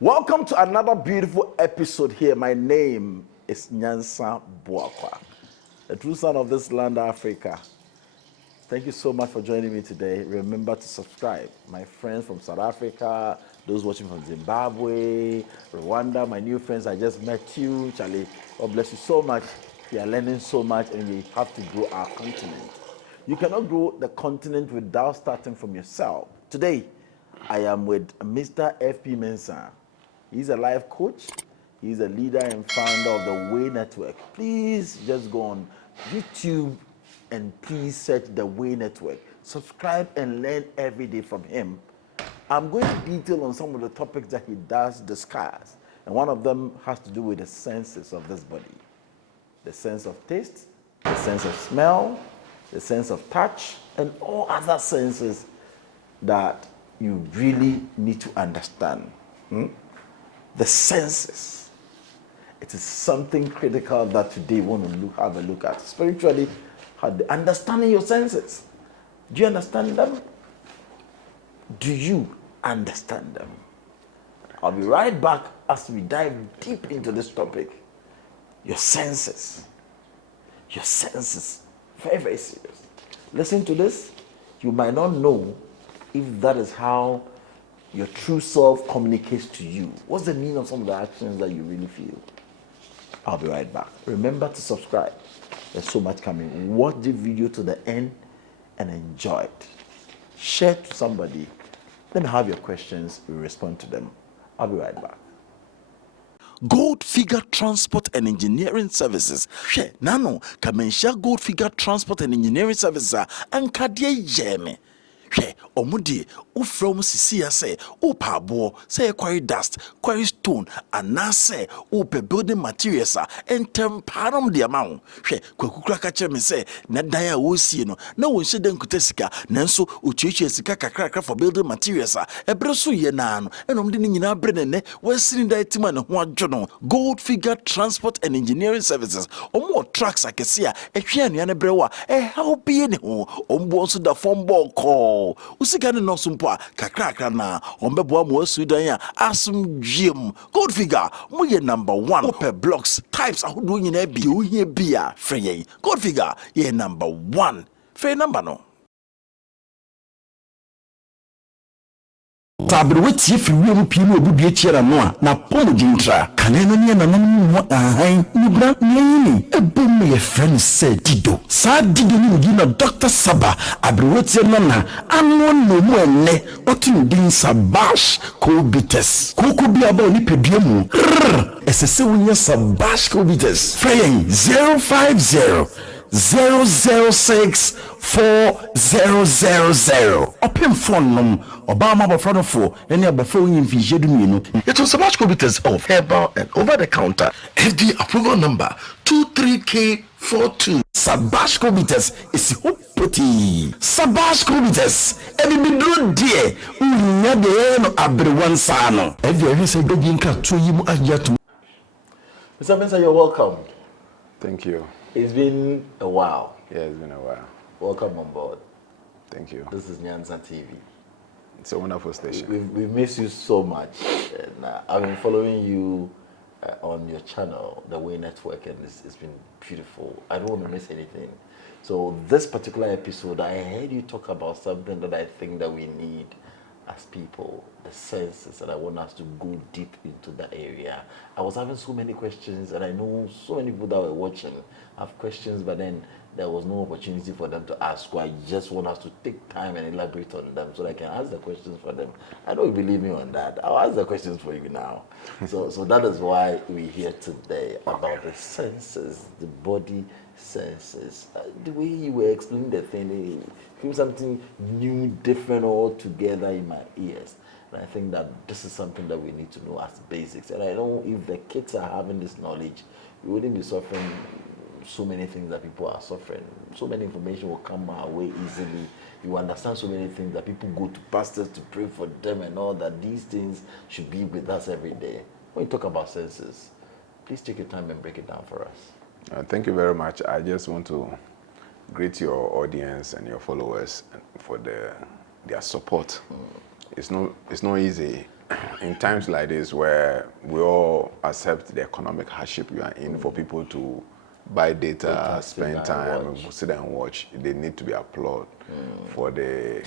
Welcome to another beautiful episode here. My name is Mensah, the true son of this land, Africa. Thank you so much for joining me today. Remember to subscribe. My friends from South Africa, those watching from Zimbabwe, Rwanda, my new friends, I just met you. Charlie, God bless you so much. We are learning so much and we have to grow our continent. You cannot grow the continent without starting from yourself. Today, I am with Mr. F.P. Mensah. He's a life coach. He's a leader and founder of the Way Network. Please just go on YouTube and please search the Way Network. Subscribe and learn every day from him. I'm going to detail on some of the topics that he does discuss. And one of them has to do with the senses of this body. The sense of taste, the sense of smell, the sense of touch, and all other senses that you really need to understand. The senses. It is something critical that today we want to have a look at. Spiritually, understanding your senses. Do you understand them? Do you understand them? I'll be right back as we dive deep into this topic. Your senses. Your senses. Very, very serious. Listen to this. You might not know if that is how your true self communicates to you. What's the meaning of some of the actions that you really feel? I'll be right back. Remember to subscribe. There's so much coming. Watch the video to the end and enjoy it. Share to somebody. Let me have your questions. We respond to them. I'll be right back. Gold Figure Transport and Engineering Services. She nano kamensha Gold Figure Transport and Engineering Services and kadie yeme. Hwɛ omudi ufrom sisia say upa abo say quarry dust quarry stone anase upe building materials and temparam the amount hwɛ kwakukura ka kire me say na dan a wosie no na wonhye den kuta sika nanso uchichi sika kakra for building materials ebre so ye na no enom de nyina bre ne wasini da etima ne ho adwo no. Gold Figure Transport and Engineering Services omo trucks akese a ehwe anua ne bre wa help ye ne ho ombo so da form ball call usigane no sumpo kakra na ombebo mo asudan ya asum dwiem. Gold Figure mo ye number 1 per blocks types ahodo nyina bi o hia bia frey. Gold Figure ye number 1 frey number no. Tabri wetie firi wiem pii no obudue tiara no a na pom jintra kaneno ne nanam mu ahan nibra nyini ebom ye friend said dido sa dido ni gi na Dr. Saba abri wetie no na anu no mu enne otin din Sabash Kobites koko bi aba oni pedua mu esese wonya Sabash Kobites frame 050 006 4000 open phone num Obama bofrano for any abafo yin fije du mienu. It was Sabash Kobites of herbal and over the counter FD approval number 23K42. Sabash Kobites is hopoti. Sabash Kobites ebi bidro die unya de no abrewan sa no. Every say beji nka to yimu ajatu. Mr. Mensah, you're welcome. Thank you. It's been a while. Yeah, it's been a while. Welcome on board. Thank you. This is Nyanza TV. It's a wonderful station. We miss you so much. And, I've been following you on your channel, the Way Network, and it's been beautiful. I don't want to miss anything. So this particular episode, I heard you talk about something that I think that we need as people, the senses, and I want us to go deep into that area. I was having so many questions, and I know so many people that were watching have questions, but then there was no opportunity for them to ask. So I just want us to take time and elaborate on them so that I can ask the questions for them. I know you believe me on that. I'll ask the questions for you now. So that is why we're here today about the senses, the body senses. The way you were explaining the thing, it feels something new, different altogether in my ears. And I think that this is something that we need to know as basics. And I know if the kids are having this knowledge, we wouldn't be suffering so many things that people are suffering. So many information will come our way easily. you understand so many things that people go to pastors to pray for them and all that. These things should be with us every day. When you talk about senses, please take your time and break it down for us. Thank you very much. I just want to greet your audience and your followers for their support. It's not easy in times like this where we all accept the economic hardship we are in for people to buy data, spend time, and sit and watch. They need to be applauded for the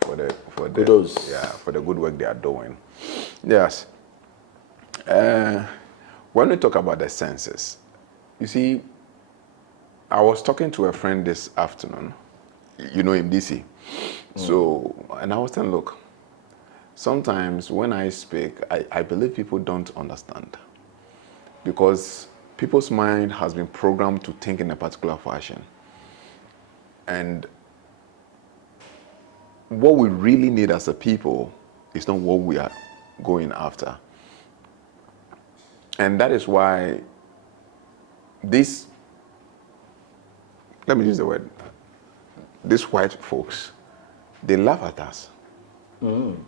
Kudos. for the good work they are doing. Yes. When we talk about the senses, you see, I was talking to a friend this afternoon, you know him, DC. So, and I was saying, look, sometimes when I speak, I believe people don't understand because people's mind has been programmed to think in a particular fashion. And what we really need as a people is not what we are going after. And that is why this, let me use the word, these white folks, they laugh at us.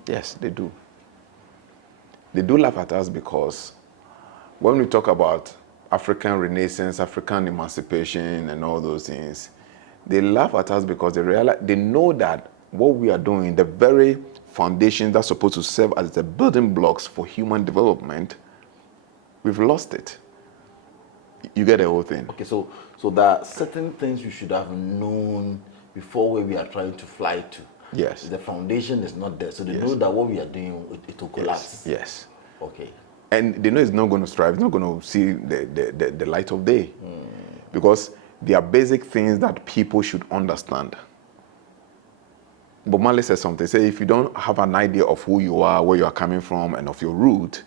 Yes, they do. They do laugh at us because when we talk about African Renaissance, African emancipation, and all those things, they laugh at us because they know that what we are doing, the very foundation that's supposed to serve as the building blocks for human development, we've lost it. You get the whole thing. Okay, so there are certain things you should have known before where we are trying to fly to. Yes. The foundation is not there, so they know that what we are doing, it will collapse. Yes. Okay. And they know it's not going to strive, it's not going to see the light of day. Because there are basic things that people should understand. But Marley says something, say if you don't have an idea of who you are, where you are coming from, and of your root,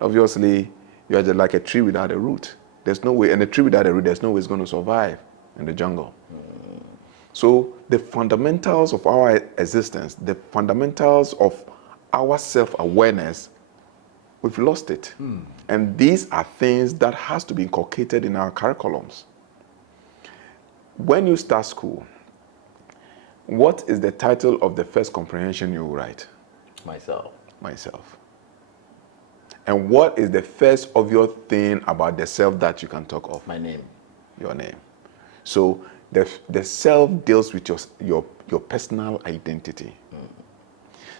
obviously you are just like a tree without a root. There's no way, and a tree without a root, there's no way it's going to survive in the jungle. So the fundamentals of our existence, the fundamentals of our self-awareness, we've lost it. And these are things that has to be inculcated in our curriculums. When you start school, what is the title of the first comprehension you will write? Myself. And what is the first obvious thing about the self that you can talk of? My name. Your name. So the self deals with your personal identity.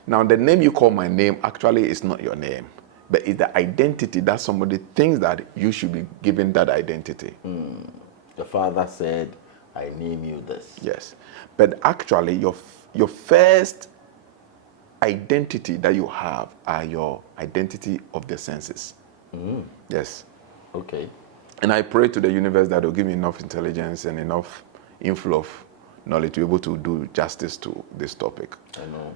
Now, the name you call my name actually is not your name, but it's the identity that somebody thinks that you should be given that identity. The father said, I name you this. Yes. But actually, your first identity that you have are your identity of the senses. Yes. Okay. And I pray to the universe that will give me enough intelligence and enough inflow of knowledge to be able to do justice to this topic. I know.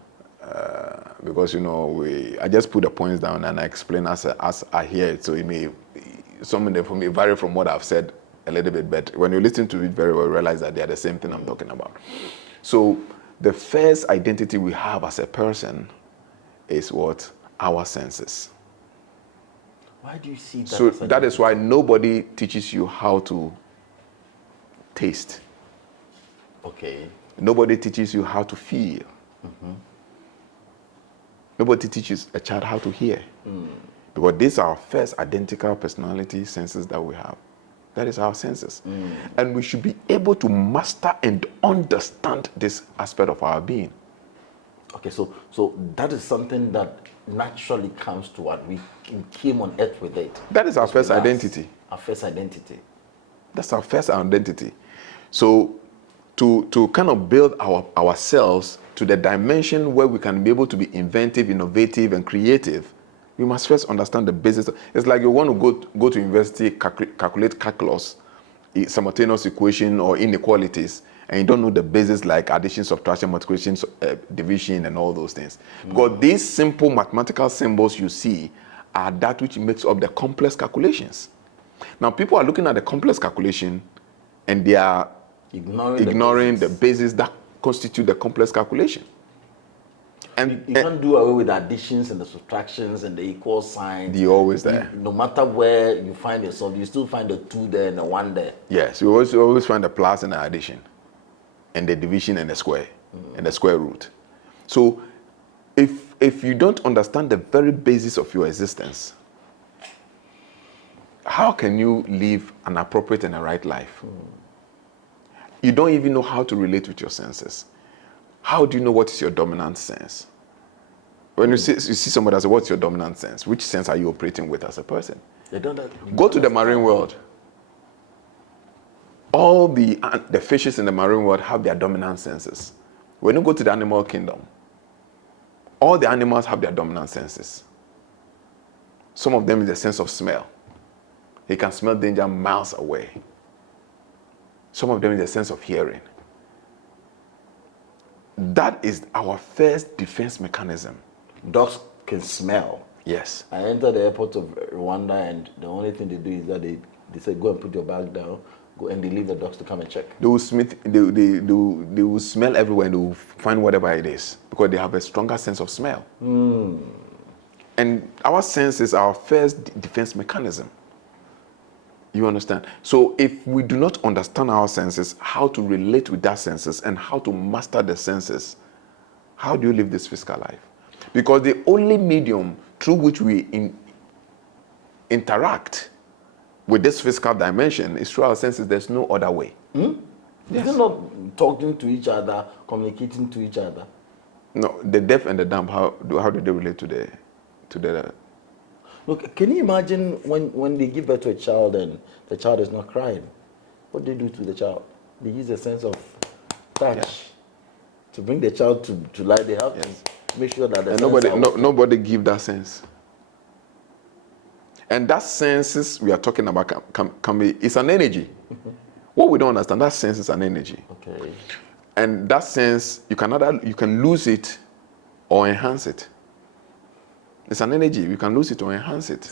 Because, you know, I just put the points down and I explain as I hear it. So it may, some of them may vary from what I've said a little bit, but when you listen to it very well, realize that they are the same thing I'm talking about. So the first identity we have as a person is what? Our senses. Why do you see that? So that is why nobody teaches you how to taste. Okay. Nobody teaches you how to feel. Nobody teaches a child how to hear. Because these are our first identical personality senses that we have. That is our senses. And we should be able to master and understand this aspect of our being. Okay, so that is something that naturally comes to what we came on earth with it. That is our first identity. Our first identity. That's our first identity. So to kind of build ourselves to the dimension where we can be able to be inventive, innovative, and creative, we must first understand the basis. It's like you want to go to university, calculate calculus, simultaneous equation or inequalities, and you don't know the basis like addition, subtraction, multiplication, division, and all those things. Because these simple mathematical symbols you see are that which makes up the complex calculations. Now, people are looking at the complex calculation and they are ignoring the basis that constitute the complex calculation. And you can't do away with the additions and the subtractions and the equal signs. They're always there. No matter where you find yourself, you still find the 2 there and the 1 there. Yes, you always find the plus and the addition, and the division and the square. and the square root. So if you don't understand the very basis of your existence, how can you live an appropriate and a right life? You don't even know how to relate with your senses. How do you know what is your dominant sense? When you see somebody that says, what's your dominant sense? Which sense are you operating with as a person? They don't Go to the marine world. All the fishes in the marine world have their dominant senses. When you go to the animal kingdom, all the animals have their dominant senses. Some of them is the sense of smell. He can smell danger miles away. Some of them is the sense of hearing. That is our first defense mechanism. Dogs can smell. Yes. I entered the airport of Rwanda, and the only thing they do is that they say, go and put your bag down, go, and they leave the dogs to come and check. They will smell everywhere, and they will find whatever it is because they have a stronger sense of smell. And our sense is our first defense mechanism. You understand? So if we do not understand our senses, how to relate with that senses, and how to master the senses, how do you live this physical life? Because the only medium through which we interact with this physical dimension is through our senses. There's no other way. Yes. Is it not talking to each other, communicating to each other? No, the deaf and the dumb, how do they relate to the Look, can you imagine when they give birth to a child and the child is not crying? What do they do to the child? They use a sense of touch to bring the child to life. They have to make sure that nobody give that sense. And that senses we are talking about can be, it's an energy. What we don't understand, that sense is an energy. Okay. And that sense, you can lose it or enhance it. It's an energy. You can lose it or enhance it.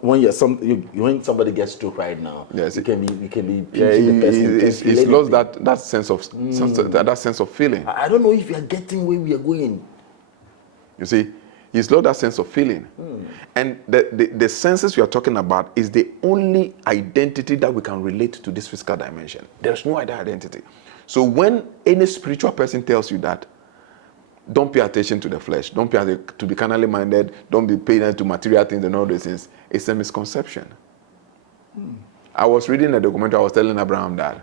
When somebody gets stroke right now, yes, you can be pinching the person. It's lost that sense of that sense of feeling. I don't know if you are getting where we are going. You see, he's lost that sense of feeling. And the senses we are talking about is the only identity that we can relate to this physical dimension. There's no other identity. So when any spiritual person tells you that, don't pay attention to the flesh, don't pay attention to be carnally minded, don't be paying attention to material things and all those things, it's a misconception. I was reading a documentary, I was telling Abraham that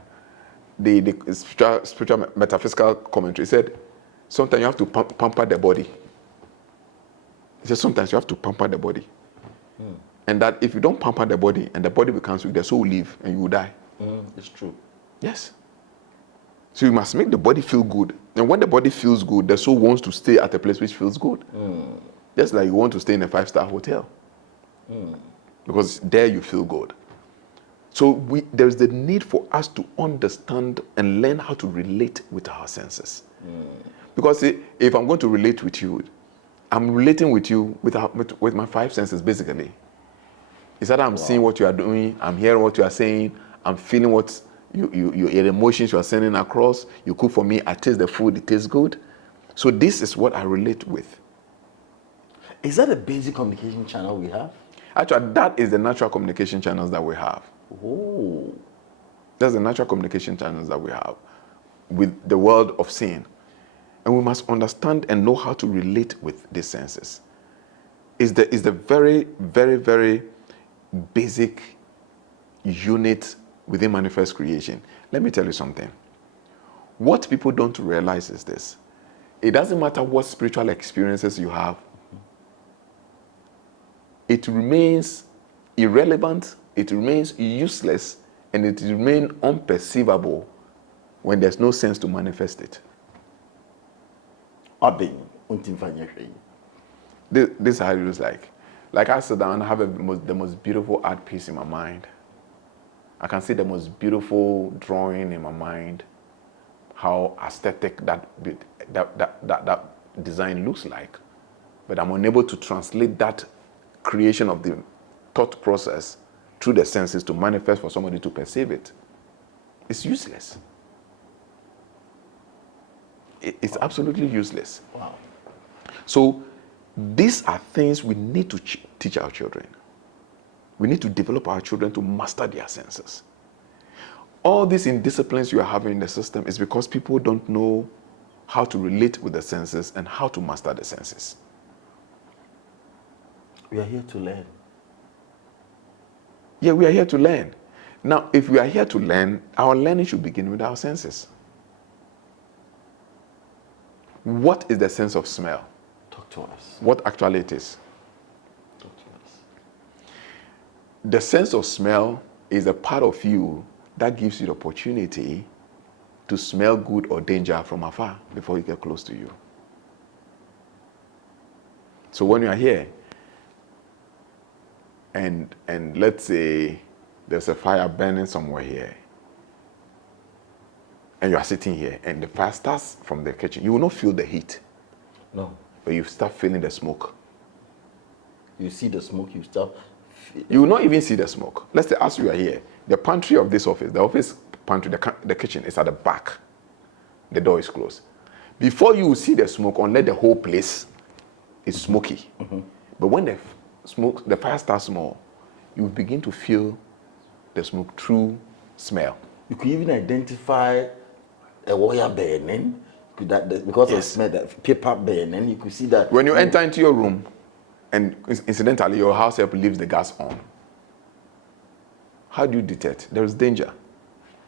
the spiritual metaphysical commentary said, sometimes you have to pamper the body. He said, sometimes you have to pamper the body. And that if you don't pamper the body and the body becomes weak, the soul will leave and you will die. It's true. Yes. So you must make the body feel good. And when the body feels good, the soul wants to stay at a place which feels good. Just like you want to stay in a 5-star hotel. Because there you feel good. So there's the need for us to understand and learn how to relate with our senses. Because if I'm going to relate with you, I'm relating with you with my 5 senses, basically. It's that I'm seeing what you are doing, I'm hearing what you are saying, I'm feeling what your emotions you are sending across. You cook for me, I taste the food, it tastes good. So this is what I relate with. Is that a basic communication channel we have? Actually, that is the natural communication channels that we have. Oh. That's the natural communication channels that we have with the world of sin. And we must understand and know how to relate with these senses. It's the very, very, very basic unit within manifest creation. Let me tell you something. What people don't realize is this. It doesn't matter what spiritual experiences you have. It remains irrelevant, it remains useless, and it remains unperceivable when there's no sense to manifest it. This is how it looks like. Like I sit down and have the most beautiful art piece in my mind. I can see the most beautiful drawing in my mind, how aesthetic that design looks like. But I'm unable to translate that creation of the thought process through the senses to manifest for somebody to perceive it. It's useless. It's absolutely useless. Wow. So these are things we need to teach our children. We need to develop our children to master their senses. All these indisciplines you are having in the system is because people don't know how to relate with the senses, and how to master the senses. We are here to learn. Yeah, we are here to learn. Now, if we are here to learn, our learning should begin with our senses. What is the sense of smell? Talk to us. What actually it is? Talk to us. The sense of smell is a part of you that gives you the opportunity to smell good or danger from afar before you get close to you. So when you are here, and let's say there's a fire burning somewhere here, and you are sitting here, and the fire starts from the kitchen, you will not feel the heat. No. But you start feeling the smoke. You see the smoke, you start. You will not even see the smoke. Let's say as you are here, the pantry of this office, the office pantry, the kitchen is at the back. The door is closed. Before you will see the smoke, unless the whole place is smoky. Mm-hmm. But when the fire starts small, you begin to feel the smoke through smell. You could even identify a wire burning, because Yes. of smell, that paper burning. You could see that When you enter into your room, and incidentally your house help leaves the gas on, how do you detect? There is danger.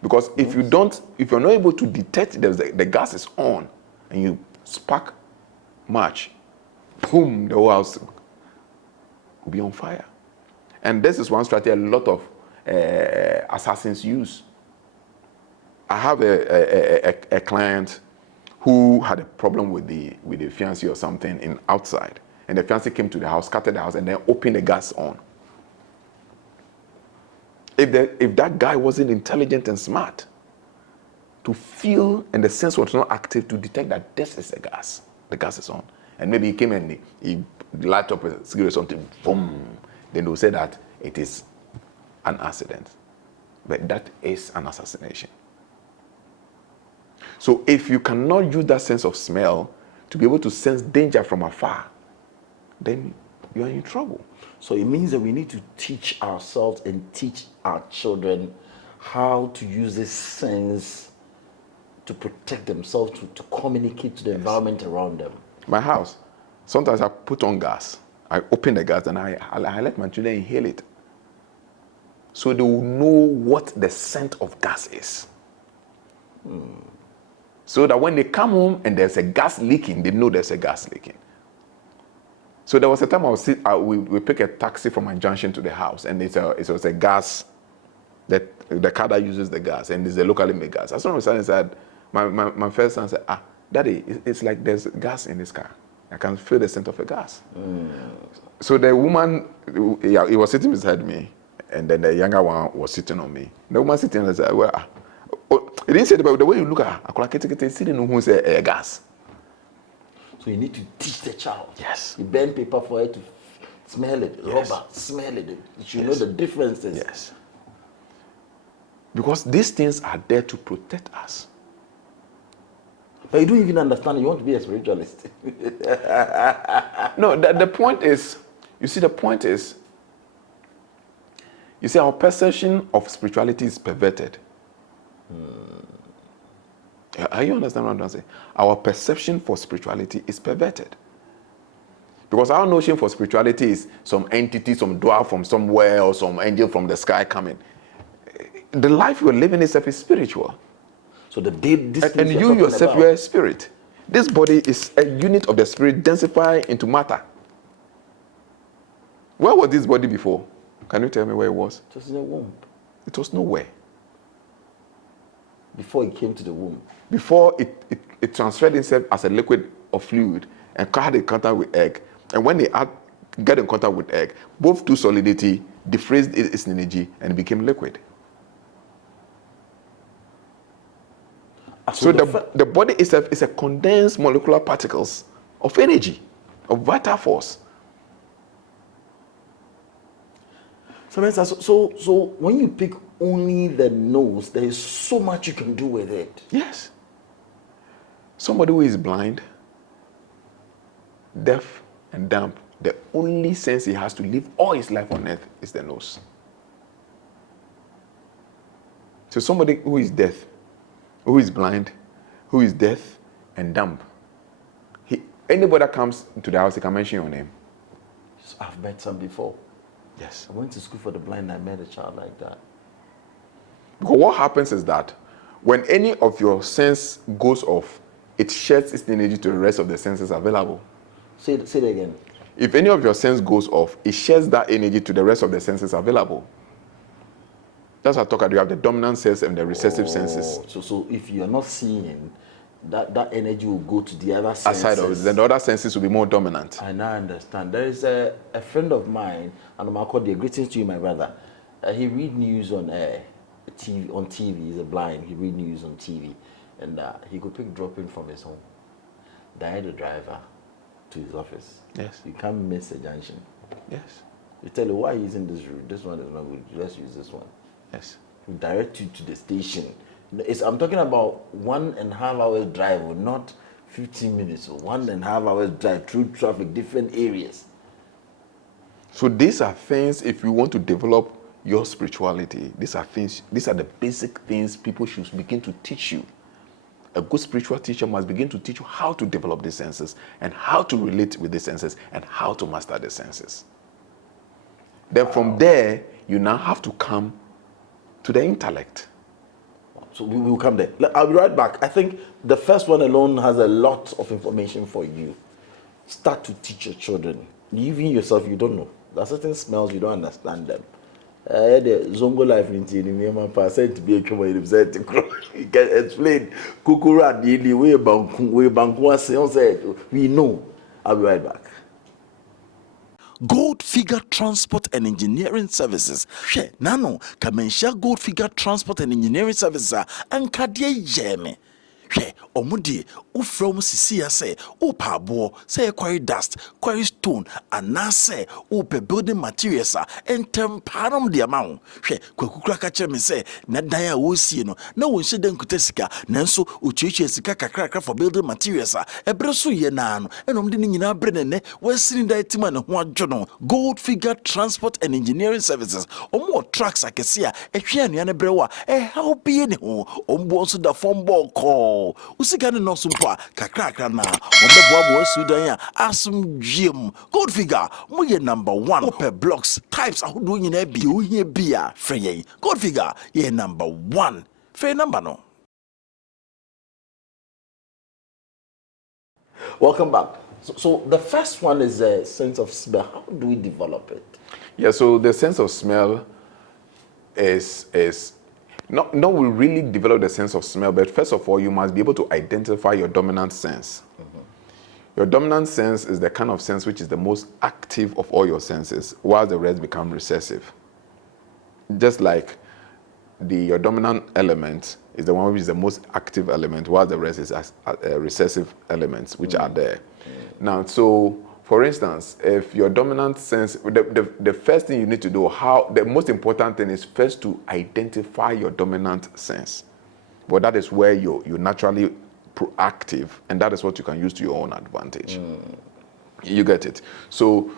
Because if you're not able to detect the gas is on, and you spark match, boom, the whole house will be on fire. And this is one strategy a lot of assassins use. I have a client who had a problem with the fiancé or something in outside, and the fiancé came to the house, scattered the house, and then opened the gas on. If that guy wasn't intelligent and smart to feel, and the sense was not active to detect that this is the gas is on, and maybe he came and he light up a cigarette or something, boom, then they'll say that it is an accident. But that is an assassination. So if you cannot use that sense of smell to be able to sense danger from afar, then you are in trouble. So it means that we need to teach ourselves and teach our children how to use this sense to protect themselves, to communicate to the environment around them. My house, sometimes I put on gas. I open the gas and I let my children inhale it. So they will know what the scent of gas is. So that when they come home and there's a gas leaking, they know there's a gas leaking. So there was a time we pick a taxi from my junction to the house, and it was a gas, the car that uses the gas, and it's a locally made gas. As soon as I said, my first son said, Daddy, it's like there's gas in this car. I can feel the scent of a gas. So the woman, he was sitting beside me, and then the younger one was sitting on me. The woman sitting and said, he didn't say it, but the way you look at her, I could sitting who say gas. So you need to teach the child. Yes. You burn paper for her to smell it, Yes. rubber, smell it. You know Yes. the differences. Yes. Because these things are there to protect us. But you don't even understand. You want to be a spiritualist. No, the point is, our perception of spirituality is perverted. Are you understand what I'm trying to say? Our perception for spirituality is perverted. Because our notion for spirituality is some entity, some dwarf from somewhere, or some angel from the sky coming. The life we're living itself is spiritual. So this And you yourself, you're a spirit. This body is a unit of the spirit densified into matter. Where was this body before? Can you tell me where it was? Just in the womb. It was nowhere. Before it came to the womb. Before it transferred itself as a liquid or fluid and had a contact with egg. And when they get in contact with egg, both through solidity, diffused its energy and it became liquid. So the body itself is a condensed molecular particles of energy, of vital force. So when you pick only the nose, there is so much you can do with it. Yes. Somebody who is blind, deaf, and dumb, the only sense he has to live all his life on earth is the nose. So somebody who is deaf, who is blind, who is deaf, and dump. Anybody that comes to the house, he can mention your name. I've met some before. Yes. I went to school for the blind, I met a child like that. Because what happens is that when any of your sense goes off, it sheds its energy to the rest of the senses available. Say that again. If any of your sense goes off, it sheds that energy to the rest of the senses available. That's what I talk about. You have the dominant sense and the recessive senses. So if you're not seeing, that energy will go to the other senses. Aside of it, then the other senses will be more dominant. I now understand. There is a friend of mine, and I'm called the greetings to you, my brother. He read news on TV. On TV, he's a blind. He read news on TV, and he could pick drop-in from his home. Died a driver to his office. Yes. You can't miss a junction. Yes. You tell you why are you using this route. This one is not good. Let's use this one. Yes. We direct you to the station. I'm talking about 1.5 hours drive, or not 15 minutes, or 1.5 hours drive through traffic, different areas. So these are things, if you want to develop your spirituality, these are the basic things people should begin to teach you. A good spiritual teacher must begin to teach you how to develop the senses and how to relate with the senses and how to master the senses. Then from there, you now have to come to the intellect. So we will come there. I'll be right back. I think the first one alone has a lot of information for you. Start to teach your children. Even yourself, you don't know. There are certain smells, you don't understand them. The Zongo life in the percent to be a common you can explain Kukura Dili, we bank we know. I'll be right back. Gold Figure Transport and Engineering Services. She nano Kamensha Gold Figure Transport and Engineering Services and Kadie Jeme. She omudi ufrom sisi say upa bo say quarry dust, quarry stone, and na say upe building materials and temparam the amount. She kwakukura kache me say na daya wo sie no na won hye den kutesika nanso uchichi sika kakra for building materials ebre so ye na no enom de nyina bre ne wasini da etima ne ho adwo no. Gold Figure Transport and Engineering Services omo trucks akese a ehwe anua ne bre wa help ye ne ho ombo so da form ball call usika ne no so mpo a kakra na ombebo abo sudan a asum dwem. Gold Figure mo ye number 1 per blocks types ahodo nyina bi o hia bia frɛ yɛn. Gold Figure ye number 1 frɛ number no. Welcome back. So the first one is a sense of smell. How do we develop it? Yeah, so the sense of smell is not we really develop the sense of smell, but first of all, you must be able to identify your dominant sense. Mm-hmm. Your dominant sense is the kind of sense which is the most active of all your senses, while the rest become recessive. Just like your dominant element is the one which is the most active element, while the rest is recessive elements which are there. Now, so for instance, if your dominant sense, the first thing you need to do, the most important thing is first to identify your dominant sense. But that is where you're naturally proactive, and that is what you can use to your own advantage. You get it? So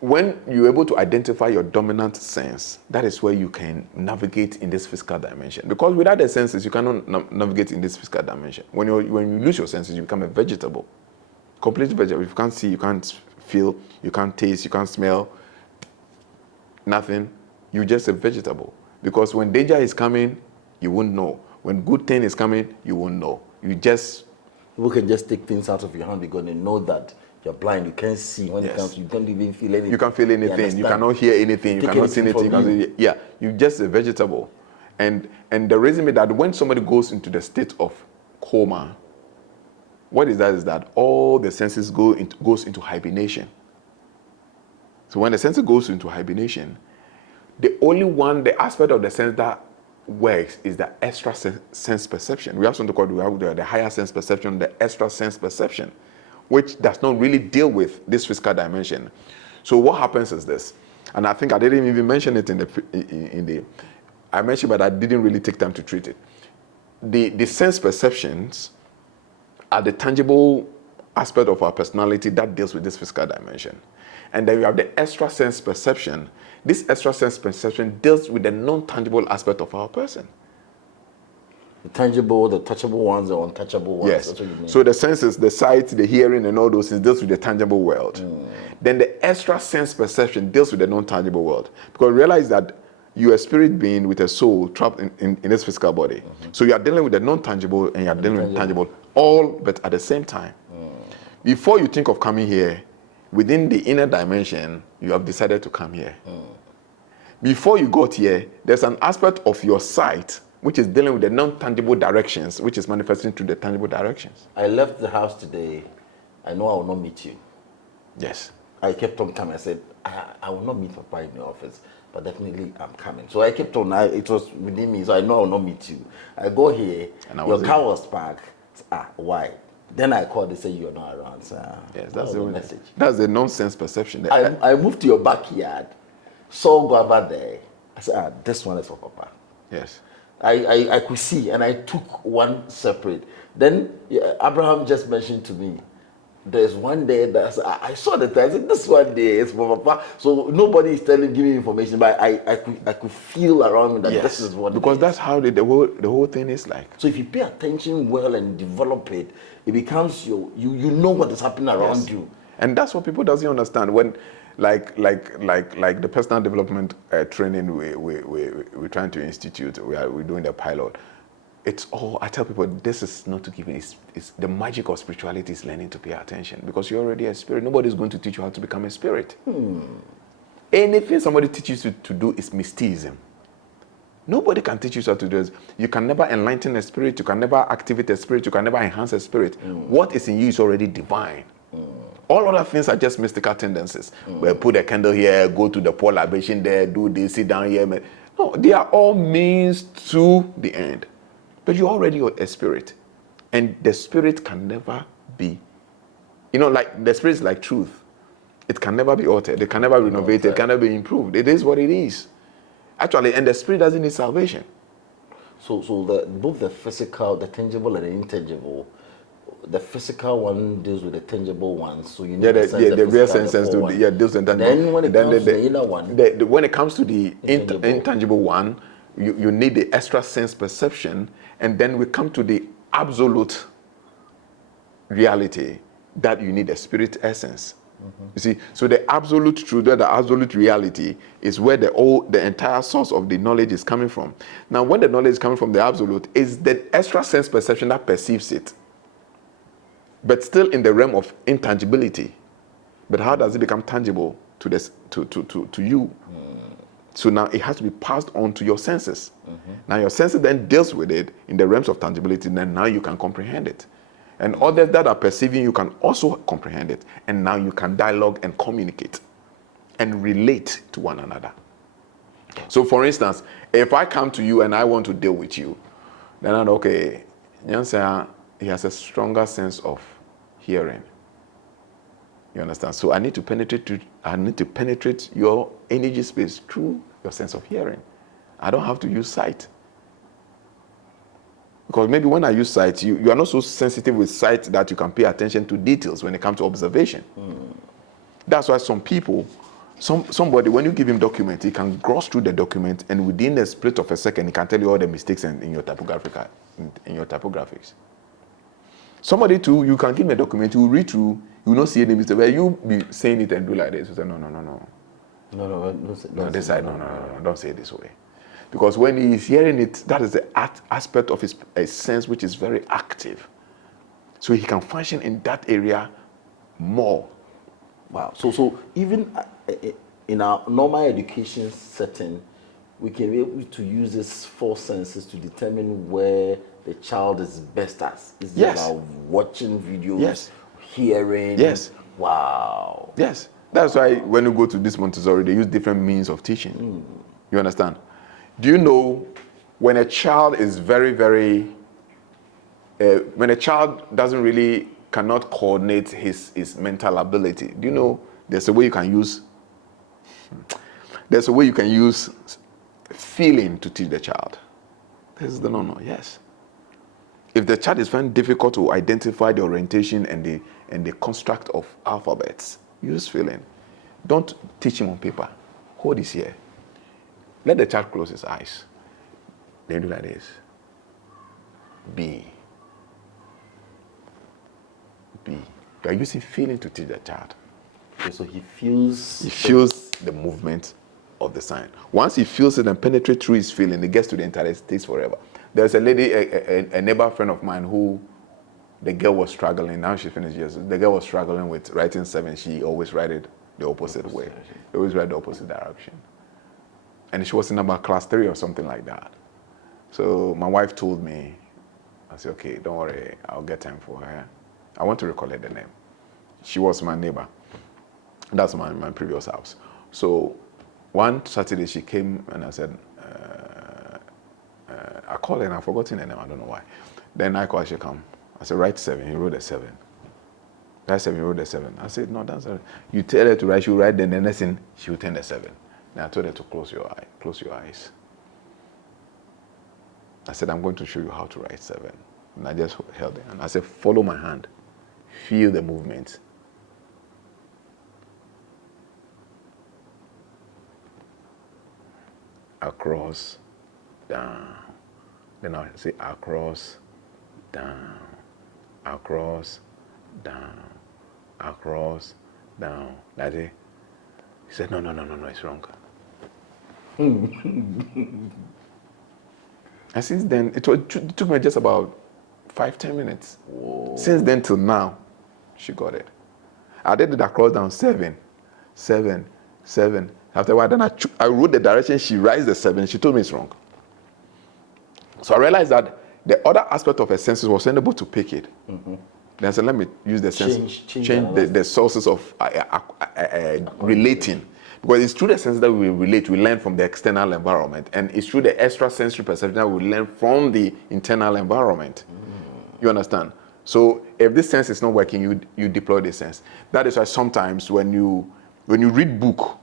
when you're able to identify your dominant sense, that is where you can navigate in this physical dimension. Because without the senses, you cannot navigate in this physical dimension. When you lose your senses, you become a vegetable. Complete vegetable. If you can't see, you can't feel, you can't taste, you can't smell, nothing. You're just a vegetable. Because when danger is coming, you won't know. When good thing is coming, you won't know. People can just take things out of your hand because they know that you're blind. You can't see when it comes. You can't even feel anything. You can't feel anything. You cannot hear anything. You cannot see anything. You're just a vegetable. And the reason is that when somebody goes into the state of coma, what is that all the senses goes into hibernation. So when the sense goes into hibernation, the aspect of the sense that works is the extra sense perception. We have something called the higher sense perception, the extra sense perception, which does not really deal with this physical dimension. So what happens is this, and I think I didn't even mention it I mentioned, but I didn't really take time to treat it. The sense perceptions are the tangible aspect of our personality that deals with this physical dimension. And then you have the extra sense perception. This extra sense perception deals with the non-tangible aspect of our person. The tangible, the touchable ones, the untouchable ones. Yes. That's what you mean. So the senses, the sight, the hearing, and all those things deals with the tangible world. Then the extra sense perception deals with the non-tangible world. Because realize that you are a spirit being with a soul trapped in this physical body. So you are dealing with the non-tangible and you are dealing with the tangible, all but at the same time. Before you think of coming here, within the inner dimension, you have decided to come here. Before you got here, there's an aspect of your sight which is dealing with the non-tangible directions, which is manifesting through the tangible directions. I left the house today. I know I will not meet you. Yes. I kept on coming. I said, I will not meet Papa in the office, but definitely I'm coming. So I kept on. It was within me, so I know I will not meet you. I go here, and your car was parked. Why? Then I called. They said you're not around. So, yes, that's the message. That's the nonsense perception. I moved to your backyard, saw guava there. I said, this one is for Papa. Yes. I could see, and I took one separate. Then Abraham just mentioned to me, there's one day that I saw the time. I said, this one day is for Papa. So nobody is giving me information, but I could feel around me that this is what. Because that's how the whole thing is like. So if you pay attention well and develop it, it becomes you know what is happening around you. And that's what people doesn't understand when. Like the personal development training we're trying to institute, we're doing the pilot. It's all, I tell people, this is not to give it, it's the magic of spirituality is learning to pay attention, because you're already a spirit. Nobody's going to teach you how to become a spirit. Anything somebody teaches you to do is mysticism. Nobody can teach you how to do this. You can never enlighten a spirit, you can never activate a spirit, you can never enhance a spirit. What is in you is already divine. All other things are just mystical tendencies. Well, put a candle here, go to the pour libation there, do this, sit down here. No, they are all means to the end. But you're already a spirit. And the spirit can never be, like the spirit is like truth. It can never be altered. It can never be renovated. It can never be improved. It is what it is. Actually, and the spirit doesn't need salvation. So both the physical, the tangible, and the intangible. The physical one deals with the tangible ones, so you need the real senses deals with the intangible. Then when it comes to the inner one, when it comes to the intangible one, you need the extra sense perception, and then we come to the absolute reality that you need a spirit essence. You see, so the absolute truth, the absolute reality is where the entire source of the knowledge is coming from. Now, when the knowledge is coming from the absolute, is the extra sense perception that perceives it, but still in the realm of intangibility. But how does it become tangible to you? So now it has to be passed on to your senses. Now your senses then deals with it in the realms of tangibility, and then now you can comprehend it. And others that are perceiving you can also comprehend it. And now you can dialogue and communicate and relate to one another. So for instance, if I come to you and I want to deal with you, then I'm okay, Mensah, he has a stronger sense of hearing. You understand? So I need to penetrate your energy space through your sense of hearing. I don't have to use sight. Because maybe when I use sight, you are not so sensitive with sight that you can pay attention to details when it comes to observation. That's why some people, somebody, when you give him document, he can gloss through the document, and within the split of a second, he can tell you all the mistakes in your typographics. Somebody too, you can give him a document, you will read through, you will not see any mistake, where you be saying it and do like this. You say, no, this side, no, don't say it this way. Because when he is hearing it, that is the aspect of his sense which is very active. So he can function in that area more. Wow. So even in our normal education setting, we can be able to use these four senses to determine where the child is best at. Is it about watching videos, hearing? Yes. Wow. Yes. That's why when you go to this Montessori, they use different means of teaching. You understand? Do you know when a child is when a child cannot coordinate his mental ability, do you know there's a way you can use feeling to teach the child? This is the no. Yes. If the child is finding it difficult to identify the orientation and the construct of alphabets, use feeling. Don't teach him on paper. Hold his ear. Let the child close his eyes. Then do like this. be. You are using feeling to teach the child. Okay, so he feels. He feels the movement of the sign. Once he feels it and penetrates through his feeling, it gets to the intellect. It takes forever. There's a lady, a neighbor friend of mine who, the girl was struggling. Now she finished years. The girl was struggling with writing 7. She always write it the opposite way. She always write the opposite direction. And she was in about class 3 or something like that. So my wife told me, I said, okay, don't worry, I'll get time for her. I want to recollect the name. She was my neighbor. That's my previous house. So one Saturday she came and I said, I called her and I've forgotten her name, I don't know why. Then I called her, she come. I said, write 7. He wrote a 7. Write 7, he wrote a 7. I said, no, that's 7. You tell her to write, she'll write, then the next thing, she will turn the 7. Then I told her to close your eyes. I said, I'm going to show you how to write 7. And I just held it. And I said, follow my hand. Feel the movement. Across, down. Then I say across, down. Across, down. Across, down. That's it. He said, no, it's wrong. And since then, it took me just about 5-10 minutes. Whoa. Since then till now, she got it. I did it across down 7. After a while, then I wrote the direction. She writes the 7. She told me it's wrong. So I realized that the other aspect of her senses was unable to pick it. Mm-hmm. Then I said, let me use the sense, change the sources of relating. Because it's through the sense that we relate, we learn from the external environment. And it's through the extrasensory perception that we learn from the internal environment. You understand? So if this sense is not working, you deploy this sense. That is why sometimes when you read book,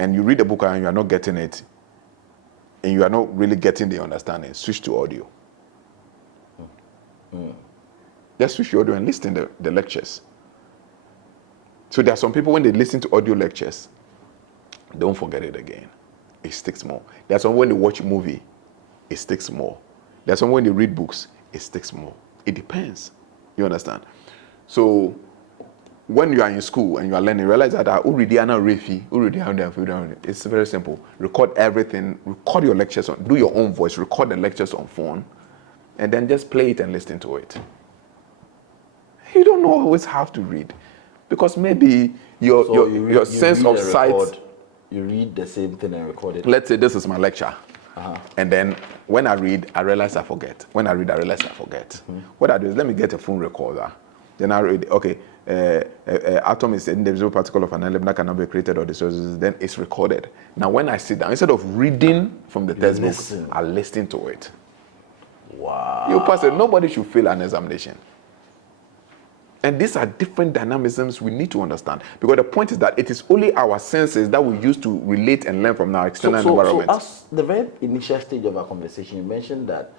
and you read a book and you are not getting it, and you are not really getting the understanding, switch to audio. Just switch to audio and listen to the lectures. So there are some people, when they listen to audio lectures, don't forget it again. It sticks more. There are some when they watch a movie, it sticks more. There are some when they read books, it sticks more. It depends. You understand? So when you are in school and you are learning, realize that it's very simple. Record everything, record your lectures, do your own voice, record the lectures on phone, and then just play it and listen to it. You don't always have to read, because maybe your sense of sight. You read the same thing and record it. Let's say this is my lecture. And then when I read, I realize I forget. When I read, I realize I forget. What I do is, let me get a phone recorder. Then I read, okay, atom is an indivisible particle of an element that cannot be created or destroyed. Then it's recorded. Now when I sit down, instead of reading from the textbook, I listen to it. Wow. You pass it. Nobody should fail an examination. And these are different dynamisms we need to understand. Because the point is that it is only our senses that we use to relate and learn from our external environment. So as the very initial stage of our conversation, you mentioned that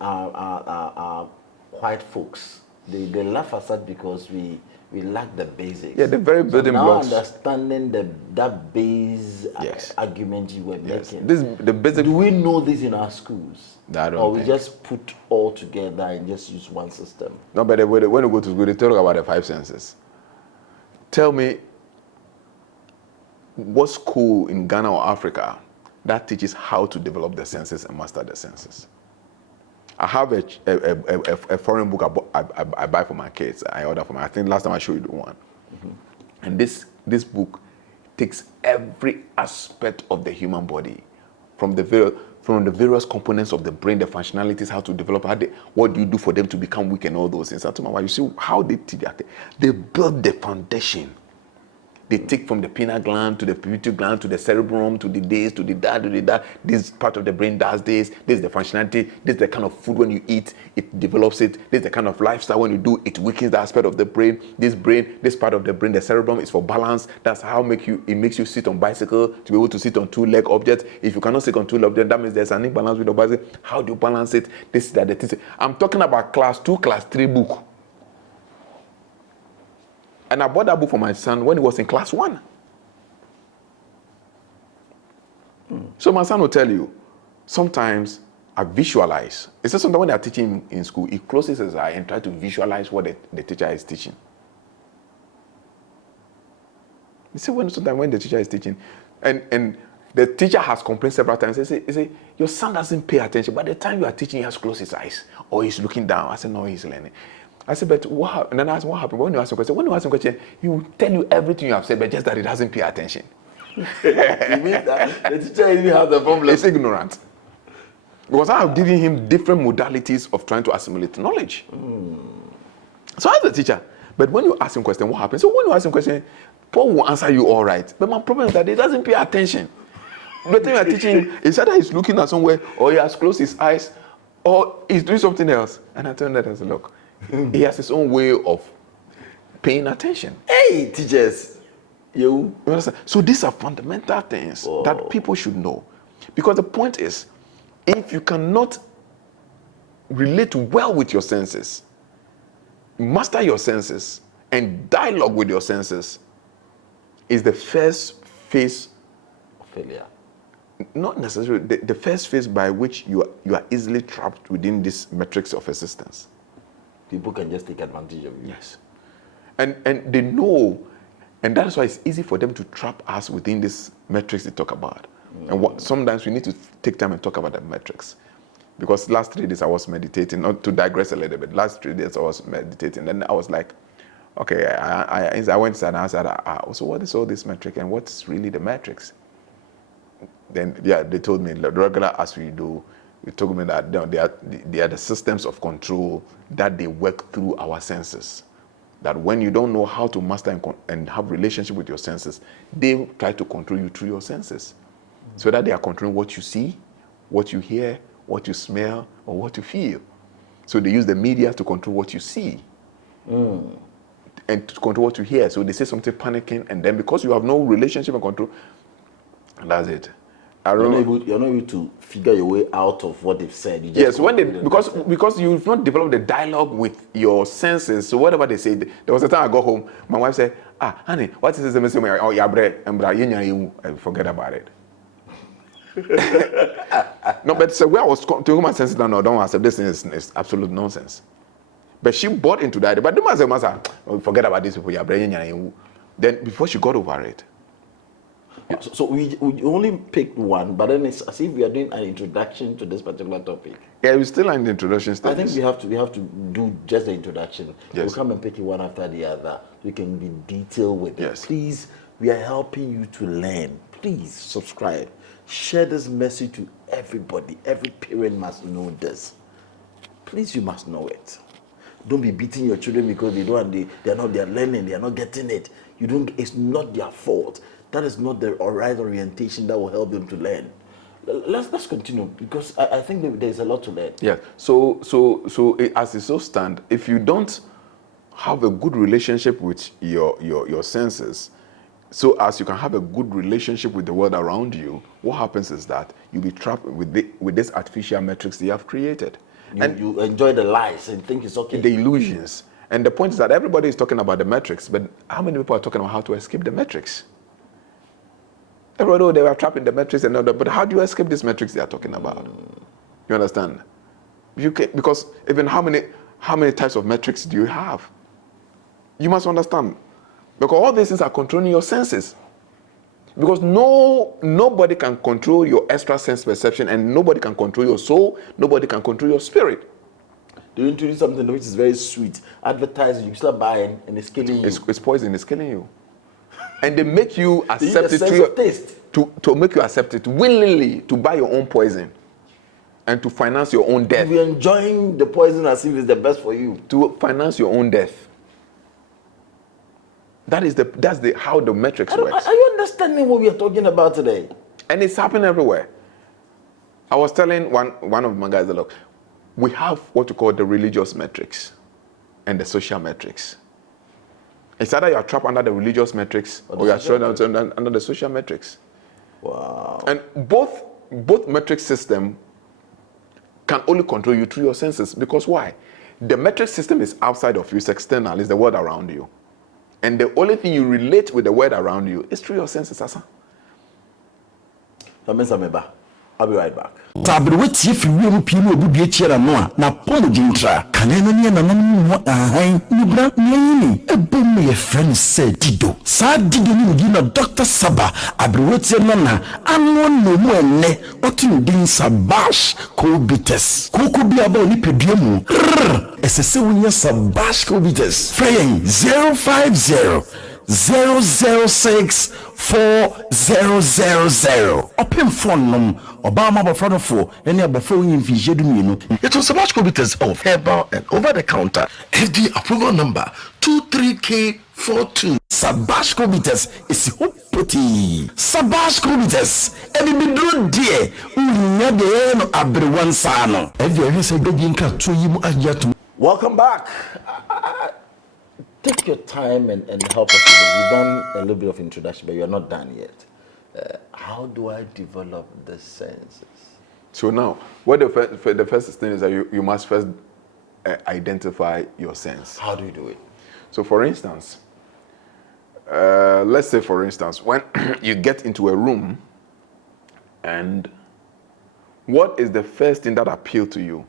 our white folks, they laugh at us because we lack the basics. Yeah, the very building blocks. Now understanding that base argument you were making. This the basic. Do we know this in our schools? Or we just put all together and just use one system? No, but when you go to school, they talk about the 5 senses. Tell me, what school in Ghana or Africa that teaches how to develop the senses and master the senses? I have a foreign book I buy for my kids. I order for my. I think last time I showed you one. And this book takes every aspect of the human body, from the various components of the brain, the functionalities, how to develop, what do you do for them to become weak and all those things. I told my wife, you see how they teach that? They build the foundation. They take from the pineal gland to the pituitary gland to the cerebrum to the this to the that. This part of the brain does this. This is the functionality. This is the kind of food when you eat, it develops it. This is the kind of lifestyle when you do, it weakens the aspect of the brain. This part of the brain, the cerebrum, is for balance. That's how it makes you sit on bicycle, to be able to sit on 2-leg objects. If you cannot sit on 2 legs, that means there's an imbalance with the bicycle. How do you balance it? This is that. I'm talking about class 2, class 3 book. And I bought that book for my son when he was in class 1. So my son will tell you, sometimes I visualize. It's just sometimes when they're teaching in school, he closes his eye and try to visualize what the teacher is teaching. You see, sometimes when the teacher is teaching, and the teacher has complained several times, he say, your son doesn't pay attention. By the time you are teaching, he has closed his eyes or he's looking down. I said, no, he's learning. I said, but what happened? And then I asked, what happened? When you ask him a question, he will tell you everything you have said, but just that he doesn't pay attention. You mean that the teacher even has the problem? It's ignorant. Because I have given him different modalities of trying to assimilate knowledge. So as a teacher, but when you ask him question, what happens? So when you ask him question, Paul will answer you all right. But my problem is that he doesn't pay attention. The thing you are teaching is either he's looking at somewhere, or he has closed his eyes, or he's doing something else. And I tell him that as a look. He has his own way of paying attention. Hey, teachers. You understand? So these are fundamental things that people should know. Because the point is, if you cannot relate well with your senses, master your senses, and dialogue with your senses, is the first phase of failure. Not necessarily. The first phase by which you are easily trapped within this matrix of existence. People can just take advantage of you. Yes. And they know, and that is why it's easy for them to trap us within this matrix they talk about. And sometimes we need to take time and talk about the metrics. Because last 3 days I was meditating, not to digress a little bit, last 3 days I was meditating, and I was like, okay, I went inside and I said, so what is all this metric and what's really the metrics? Then, they told me, regular as we do, they told me that they are the systems of control that they work through our senses. That when you don't know how to master and have relationship with your senses, they try to control you through your senses. So that they are controlling what you see, what you hear, what you smell, or what you feel. So they use the media to control what you see. And to control what you hear. So they say something panicking, and then because you have no relationship and control, that's it. You're not able to figure your way out of what they've said. You just because you've not developed a dialogue with your senses. So whatever they say, there was a time I got home, my wife said, honey, what is this? Oh, yeah, bread, and I forget about it. No, but so where I was to my senses, no, don't accept this is absolute nonsense. But she bought into that. But the master, forget about this people. Then before she got over it. So we only picked one, but then it's as if we are doing an introduction to this particular topic. Yeah, we're still in the introduction stage. I think we have to do just the introduction. Yes. We'll come and pick it one after the other. We can be detailed with it. Yes. Please, we are helping you to learn. Please subscribe. Share this message to everybody. Every parent must know this. Please, you must know it. Don't be beating your children because they are learning, they are not getting it. It's not their fault. That is not the right orientation that will help them to learn. Let's continue because I think there's a lot to learn. Yeah. So as it so stand, if you don't have a good relationship with your senses, so as you can have a good relationship with the world around you, what happens is that you'll be trapped with this artificial metrics they have created. You enjoy the lies and think it's okay. The illusions. And the point is that everybody is talking about the metrics, but how many people are talking about how to escape the metrics? Everybody, they were trapped in the metrics and all that, but how do you escape these metrics they are talking about? You understand? Because even how many types of metrics do you have? You must understand. Because all these things are controlling your senses. Because nobody can control your extra sense perception, and nobody can control your soul, nobody can control your spirit. They introduce something which is very sweet. Advertising, you start buying, and it's killing you. It's poison, it's killing you. And they make you accept it to make you accept it willingly, to buy your own poison and to finance your own death. You're enjoying the poison as if it's the best for you. To finance your own death. That's how the metrics works. Are you understanding what we are talking about today? And it's happening everywhere. I was telling one of my guys, look, we have what you call the religious metrics and the social metrics. It's either you are trapped under the religious metrics or you are trapped under the social metrics. Wow. And both metric system can only control you through your senses. Because why? The metric system is outside of you, it's external, it's the world around you. And the only thing you relate with the world around you is through your senses, Asa. I'll be right back. Tabri wetie fi wiem pii obu bie chiera no a na pomo jintra kane no ne nanom ho ahan nibra nyini ebom ye friend say dido sa dido ni gi na Dr. Saba abri wetie no na anu no mu enne otin din Sabash Kobites koko bia ba oni pedua mu esese wonya Sabash Kobites frame 050 006 4000 open phone num Obama bofrano for any abofo yin fi jedu mienu. It was Sabash Kobites of herbal and over the counter FDA approval number 23K42. Sabash Kobites is hopoti. Sabash Kobites any bidro die unya de no abrewan sano. FDA say bejinka to yimu ajatu. Welcome back. Take your time and help us. We've done a little bit of introduction, but you're not done yet. How do I develop the senses? So now, what the first thing is that you must first identify your sense. How do you do it? So for instance, let's say for instance, when you get into a room, and what is the first thing that appeals to you?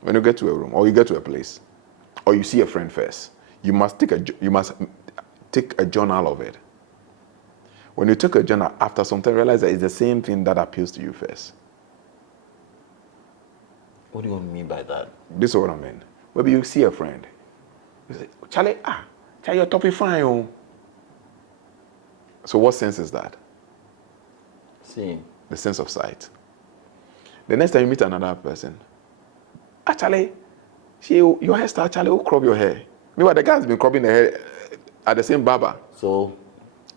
When you get to a room, or you get to a place, or you see a friend first, you must take a journal of it. When you take a journal, after some time, realize that it's the same thing that appeals to you first. What do you mean by that? This is what I mean. Maybe you see a friend. You say, Charlie, your top is fine. Oh. So what sense is that? Seeing. The sense of sight. The next time you meet another person, Charlie, your hairstyle, Charlie, who crop your hair? Meanwhile, the guy has been cropping the hair at the same barber. So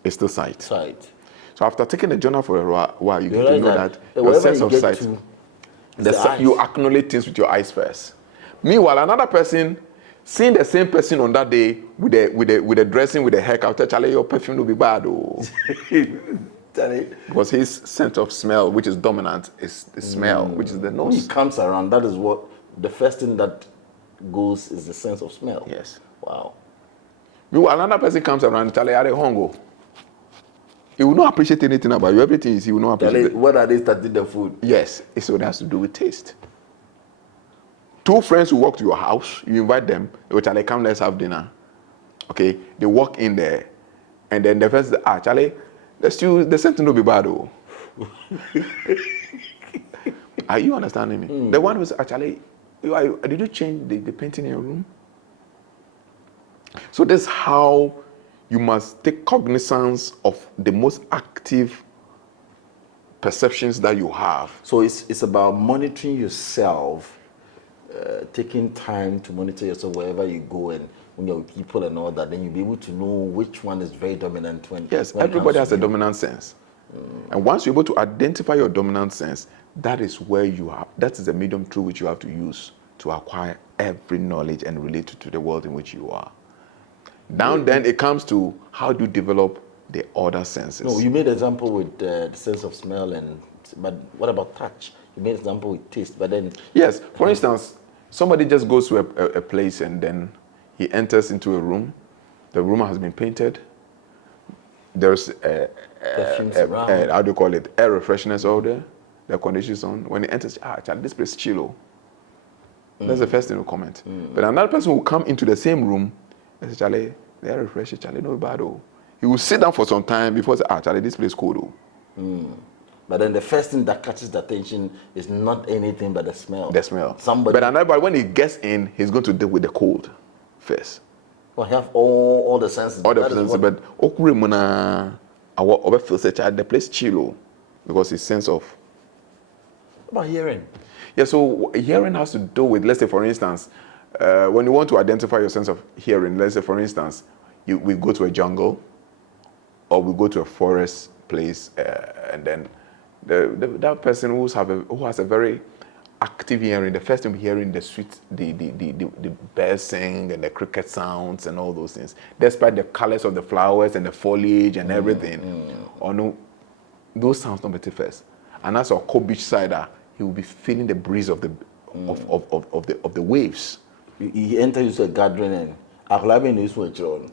it's still sight. Sight. So after taking the journal for a while, you get to know that your sense of sight, you acknowledge things with your eyes first. Meanwhile, another person seeing the same person on that day with the dressing, with the haircut, Charlie, your perfume will be bad. Oh. Because his sense of smell, which is dominant, is the smell, which is the nose. When he comes around, that is what the first thing that goes is the sense of smell. Yes. Wow. Meanwhile, another person comes around, Charlie, are they hungry? He will not appreciate anything about you. Everything is he will not appreciate. Charlie, what are they starting the food? Yes. So it has to do with taste. Two friends who walk to your house, you invite them, they will Charlie, come, let's have dinner. Okay? They walk in there, and then the first, Charlie, the something will be bad. Oh. Are you understanding me? The one who's actually, did you change the painting in your room? So that's how you must take cognizance of the most active perceptions that you have. So it's about monitoring yourself, taking time to monitor yourself wherever you go and when you're with people and all that, then you'll be able to know which one is very dominant when. Yes, everybody has a dominant sense. And once you're able to identify your dominant sense, that is where you have, that is the medium through which you have to use to acquire every knowledge and relate to the world in which you are. Down then it comes to how do you develop the other senses. No, you made an example with the sense of smell, but what about touch? You made an example with taste, but then... Yes, for instance, somebody just goes to a place and then he enters into a room. The room has been painted. There's how do you call it? Air refreshness over there. The conditions on. When he enters, Charlie, this place is chill. That's the first thing to comment. But another person will come into the same room and say, Charlie, the air refreshes, Charlie, no bad. He will sit down for some time before he says, Charlie, this place is cool. But then the first thing that catches the attention is not anything but the smell. The smell. But when he gets in, he's going to deal with the cold first. Well, have all the senses. All the senses, but our feel such the place chill because his sense of. What about hearing? Yeah, so hearing has to do with, let's say, for instance, when you want to identify your sense of hearing, let's say, for instance, we go to a jungle or we go to a forest place, and then that person who has a very active hearing, the first time hearing the birds sing and the cricket sounds and all those things, despite the colors of the flowers and the foliage and everything, or no, those sounds don't matter first. And as a co-beach sider, he will be feeling the breeze of the waves. He enters into a gathering and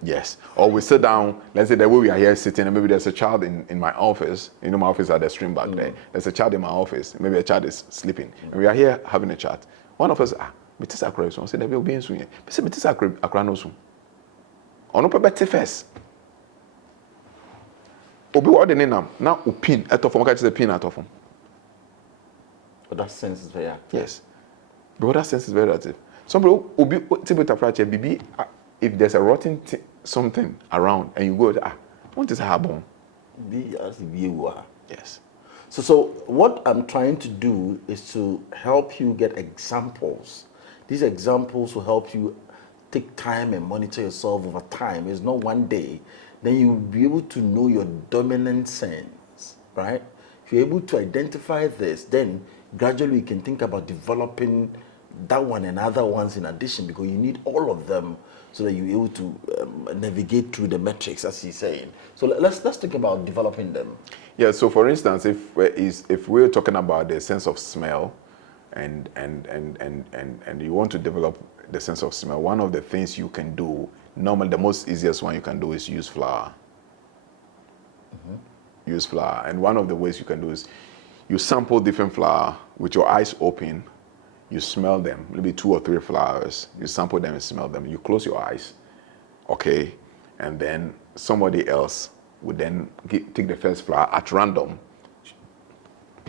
Yes. Or we sit down, let's say the way we are here sitting, and maybe there's a child in my office. You know, my office at the stream back there. There's a child in my office. Maybe a child is sleeping. And we are here having a chat. One of us, Mrs. Akra, so say, there will be in soon. Mrs. Akra no soon. Or no, better first. Obi what the name now? Upin, out of him, catch the pin out of him. But that sense is very active. Yes. But that sense is very active. Some people will be BB, if there's a rotten something around and you go, what is happening? Yes. So what I'm trying to do is to help you get examples. These examples will help you take time and monitor yourself over time. It's not one day. Then you'll be able to know your dominant sense, right? If you're able to identify this, then gradually you can think about developing that one and other ones in addition, because you need all of them so that you're able to navigate through the metrics, as he's saying. So let's think about developing them. Yeah. So for instance, if we're talking about the sense of smell, and you want to develop the sense of smell, one of the things you can do, normally the most easiest one you can do is use flour. Use flour, and one of the ways you can do is you sample different flour with your eyes open. You smell them, maybe 2 or 3 flowers. You sample them and smell them. You close your eyes, okay? And then somebody else would then take the first flower at random,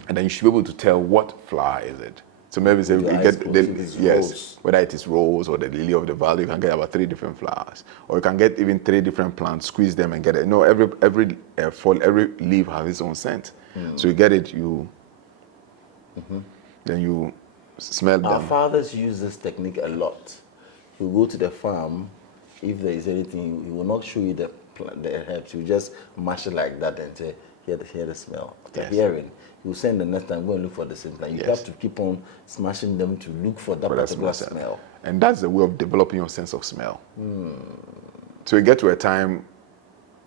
and then you should be able to tell what flower is it. So maybe say you get rose. Whether it is rose or the lily of the valley, you can get about 3 different flowers, or you can get even 3 different plants, squeeze them and get it. No, every fall, every leaf has its own scent. So you get it, then you smell them. Our fathers use this technique a lot. You go to the farm, if there is anything, he will not show you the herbs. You just mash it like that and say, hear the smell. After hearing, you send the next time, go and look for the same thing. You have to keep on smashing them to look for that particular smell. And that's the way of developing your sense of smell. So you get to a time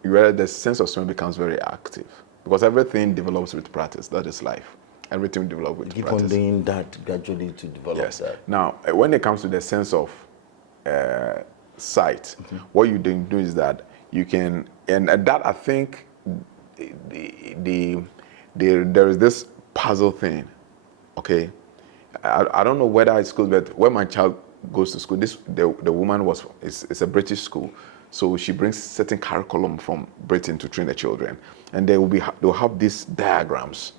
where the sense of smell becomes very active, because everything develops with practice. That is life. Everything develops with practice. Keep on doing that gradually to develop that. Now, when it comes to the sense of sight, what you do is that you can, and that I think there is this puzzle thing, okay? I don't know whether it's school, but when my child goes to school, the woman it's a British school, so she brings certain curriculum from Britain to train the children, and they'll have these diagrams,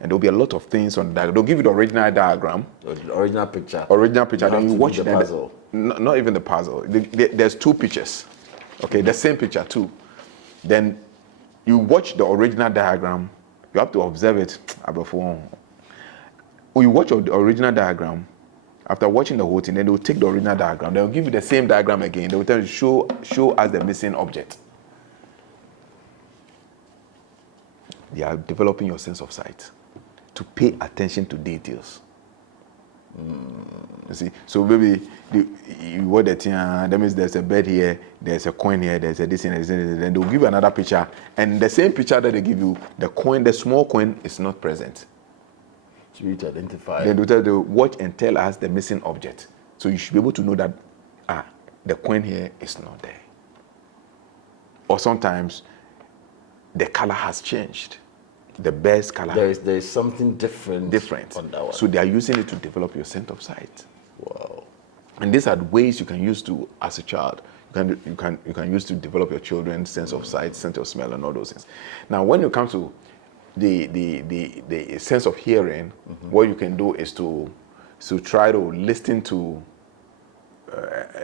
and there'll be a lot of things on that. They'll give you the original diagram, the original picture. Then you watch the puzzle. Not even the puzzle. There's 2 pictures, okay, the same picture, 2. Then you watch the original diagram. You have to observe it. When you watch the original diagram, after watching the whole thing, then they'll take the original diagram. They'll give you the same diagram again. They will tell you, show us the missing object. They are developing your sense of sight to pay attention to details. You see, so maybe you watch the thing, that means there's a bed here, there's a coin here, there's a this and this, then they'll give you another picture, and the same picture that they give you, the coin, the small coin is not present. To be able to identify. Then they'll watch and tell us the missing object. So you should be able to know that the coin here is not there. Or sometimes the color has changed. The best color. There is something different on that one. So they are using it to develop your sense of sight. Wow. And these are ways you can use to, as a child, you can use to develop your children's sense of sight, sense of smell, and all those things. Now, when you come to the sense of hearing, what you can do is to try to listen to.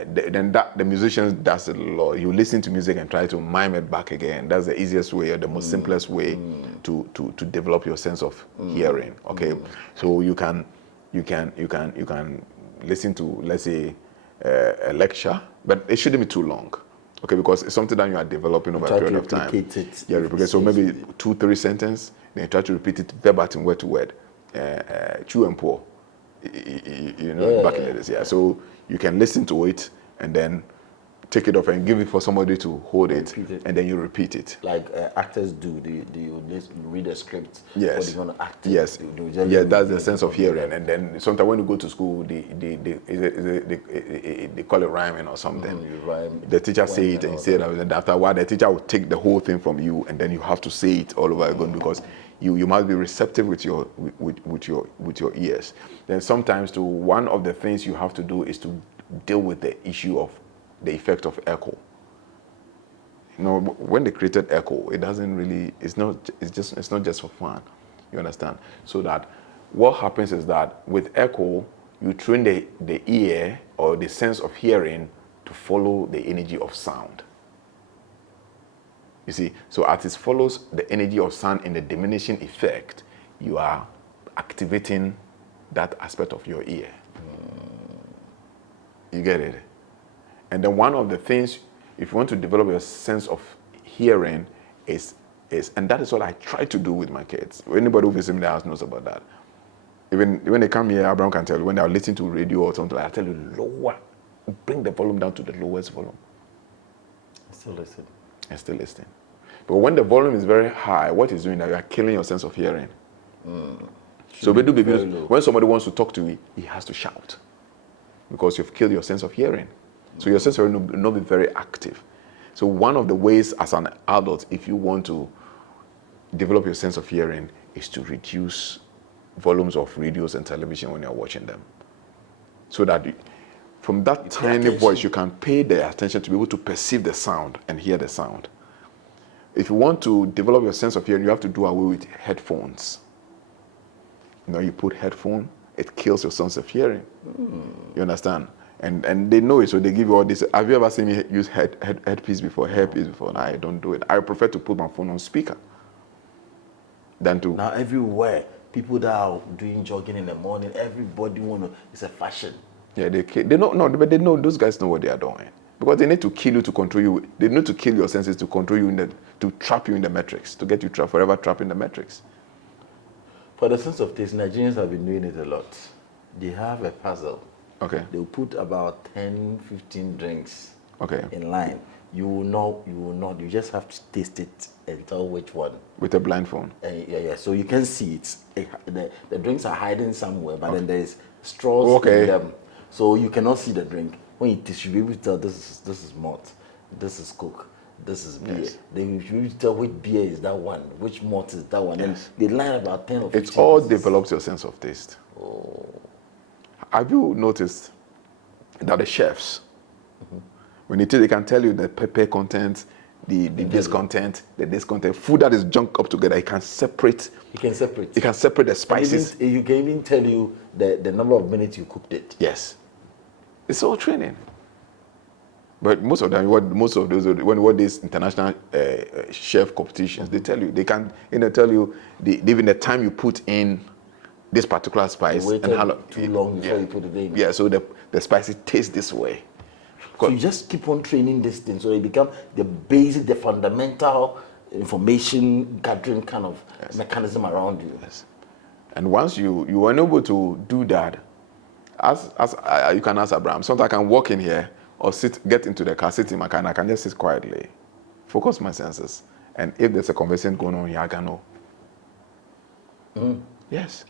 Then the musicians does it a lot. You listen to music and try to mime it back again. That's the easiest way or the most simplest way to develop your sense of hearing. Okay, so you can listen to, let's say, a lecture, but it shouldn't be too long. Okay, because it's something that you are developing over a period of time. Replicate. So maybe 2-3 sentences. Then you try to repeat it verbatim, word to word. Chew and pour. Back in the days. So you can listen to it and then take it off and give it for somebody to hold it, Repeat it. and then you repeat it. Like actors do. Do you read a script? Yes. Or do you want to act it? Yes. Yeah, That's the sense of hearing. And then sometimes when you go to school, they call it rhyming or something. You rhyme. The teacher say it and say it, and after a while, the teacher will take the whole thing from you, and then you have to say it all over again because you must be receptive with your ears. Then sometimes one of the things you have to do is to deal with the issue of the effect of echo. You know, when they created echo, it's not just for fun. You understand? So that what happens is that with echo, you train the ear or the sense of hearing to follow the energy of sound. You see, so as it follows the energy of sound in the diminishing effect, you are activating that aspect of your ear. You get it? And then one of the things, if you want to develop your sense of hearing, is and that is what I try to do with my kids. Anybody who visits me in the house knows about that. Even when they come here, Abraham can tell you, when they are listening to radio or something, I tell you, lower, bring the volume down to the lowest volume. Still listen. And still listening. But when the volume is very high, what it's doing now, you are killing your sense of hearing. So when somebody wants to talk to you, he has to shout. Because you've killed your sense of hearing. So your sense of hearing will not be very active. So one of the ways as an adult, if you want to develop your sense of hearing, is to reduce volumes of radios and television when you're watching them. So that from that tiny voice, you can pay the attention to be able to perceive the sound and hear the sound. If you want to develop your sense of hearing, you have to do away with headphones. You know, you put headphone, it kills your sense of hearing. You understand? And they know it, so they give you all this. Have you ever seen me use headpiece before? No, I don't do it. I prefer to put my phone on speaker than to. Now everywhere, people that are doing jogging in the morning, everybody it's a fashion. Yeah, they know, no, but they know, those guys know what they are doing. Because they need to kill you to control you. They need to kill your senses to control you, to trap you in the matrix, to get you forever trapped in the matrix. For the sense of taste, Nigerians have been doing it a lot. They have a puzzle. Okay. They'll put about 10, 15 drinks in line. You will not. You just have to taste it and tell which one. With a blindfold. Yeah. So you can see it. The drinks are hiding somewhere, but then there's straws in them. So you cannot see the drink. When you taste, you'll be able to tell this is malt, this is Coke, this is beer. Yes. Then you should be able to tell which beer is that one, which malt is that one. Yes. And they line about 10 or 15. It all pieces. develops your sense of taste. Have you noticed that the chefs, when you taste, they can tell you the pepper content, the this content, the this content, food that is junked up together, it can separate. You can separate. It can separate the spices. You can even tell you the number of minutes you cooked it. Yes. It's all training. But most of them, what these international chef competitions, they tell you, they can tell you even the time you put in this particular spice and how long, too long before you put it in. Yeah, so the spices taste this way. So you just keep on training this thing, so it become the basic, the fundamental information gathering kind of mechanism around you. Yes. And once you are able to do that, as you can ask Abraham, sometimes I can walk in here or get into the car, sit in my car, and I can just sit quietly, focus my senses, and if there's a conversation going on here, I can know. Yes.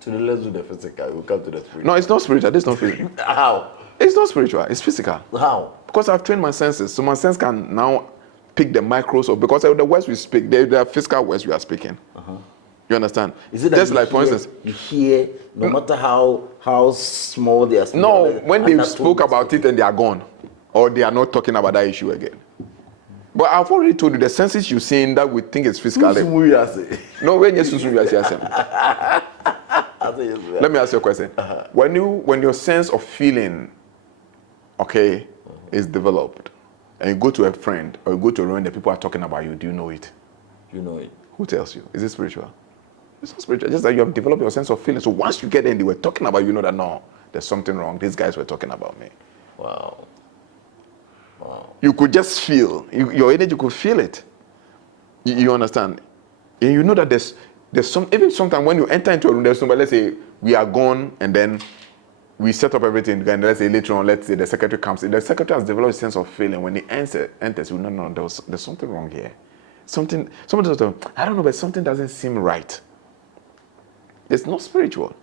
So let's do the physical. We'll come to the spiritual. No, it's not spiritual. This is not physical. How? It's not spiritual. It's physical. How? Because I've trained my senses, so my sense can now pick the micros of, because the words we speak, they are physical words we are speaking. You understand? Is it that just like, for instance, you hear no matter how small they are? No, when they spoke about it and they are gone, or they are not talking about that issue again. But I've already told you the senses you're seeing that we think is physical. No, when you let me ask you a question. When your sense of feeling, is developed, and you go to a friend or you go to a room and the people are talking about you, do you know it? You know it. Who tells you? Is it spiritual? It's not spiritual. Just that you have developed your sense of feeling. So once you get in, they were talking about you, know that no, there's something wrong. These guys were talking about me. Wow. You could just feel, your energy could feel it. You understand? And you know that there's some, even sometimes when you enter into a room, there's somebody, let's say we are gone, and then we set up everything, and let's say later on, let's say the secretary comes in. The secretary has developed a sense of feeling. When he enters, no, there's something wrong here. Something sort of, I don't know, but something doesn't seem right. It's not spiritual.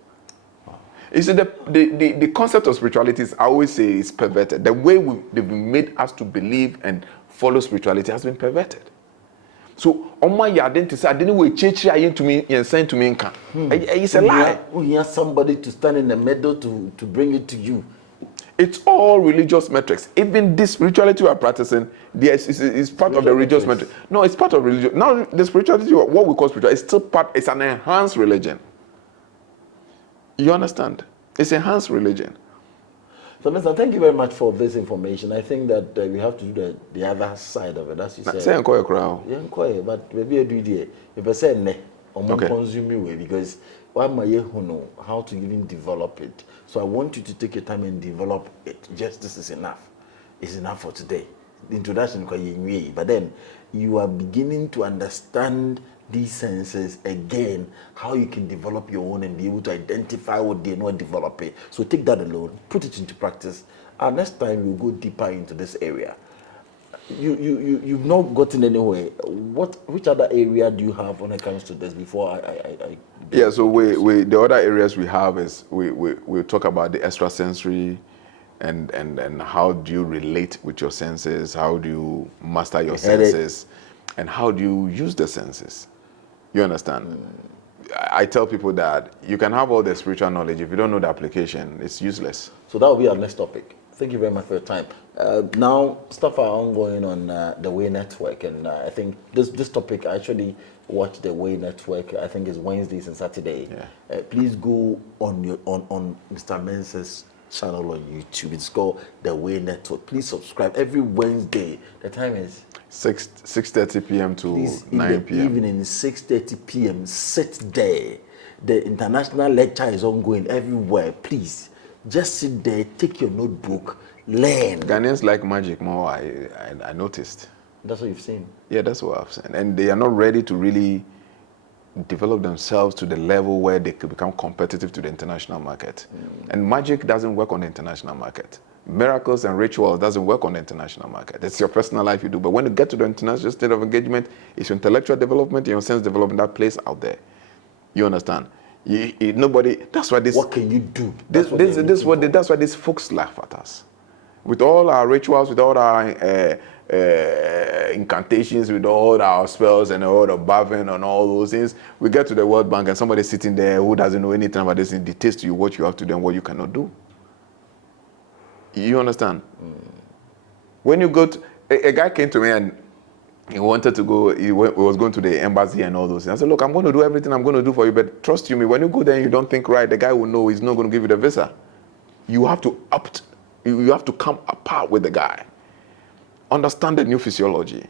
You see, the concept of spirituality is, I always say, is perverted. The way they've been made us to believe and follow spirituality has been perverted. So, on my identity, I didn't wait church to me and send to me. It's a lie. You have somebody to stand in the middle to bring it to you. It's all religious metrics. Even this spirituality we are practicing, is part of the religious metric. No, it's part of religion. Now, the spirituality, what we call spirituality, is still part. It's an enhanced religion. You understand? It's enhanced religion. So, Mensah, thank you very much for this information. I think that we have to do the other side of it, as you said. Say inquire, crowd. Yeah, inquire, but maybe I do it. If I say ne, or more consume way, because why my know how to even develop it. So I want you to take your time and develop it. Just this is enough. It's enough for today. The introduction, but then you are beginning to understand these senses again, how you can develop your own and be able to identify what they know and develop it. So take that alone, put it into practice. And next time we'll go deeper into this area. You've not gotten anywhere. Which other area do you have when it comes to this before I Yeah, so we the other areas we have is we talk about the extrasensory and how do you relate with your senses, how do you master your senses, and how do you use the senses. You understand? I tell people that you can have all the spiritual knowledge. If you don't know the application, it's useless. So that will be our next topic. Thank you very much for your time. Now, stuff are ongoing on the Way Network, and I think this topic, I actually watch the Way Network. I think it's Wednesdays and Saturday. Yeah. Please go on Mr. Mensah's channel on YouTube. It's called the Way Network. Please subscribe every Wednesday. The time is 6:30 p.m. to 9 p.m. Evening 6:30 p.m. Sit there. The international lecture is ongoing everywhere. Please, just sit there, take your notebook, learn. Ghanaians like magic more. I noticed. That's what you've seen. Yeah, that's what I've seen, and they are not ready to really develop themselves to the level where they could become competitive to the international market. And magic doesn't work on the international market. Miracles and rituals doesn't work on the international market. It's your personal life you do. But when you get to the international state of engagement, it's your intellectual development, your sense development that plays out there. You understand? Nobody. That's why this. What can you do? That's why these folks laugh at us. With all our rituals, with all our incantations, with all our spells and all the baving and all those things, we get to the World Bank and somebody sitting there who doesn't know anything about this and dictates to you what you have to do and what you cannot do. You understand? When you go to, a guy came to me and he wanted to go, he was going to the embassy and all those things. I said, look, I'm going to do everything I'm going to do for you, but trust you me, when you go there and you don't think right, the guy will know he's not going to give you the visa. You have to you have to come apart with the guy. Understand the new physiology.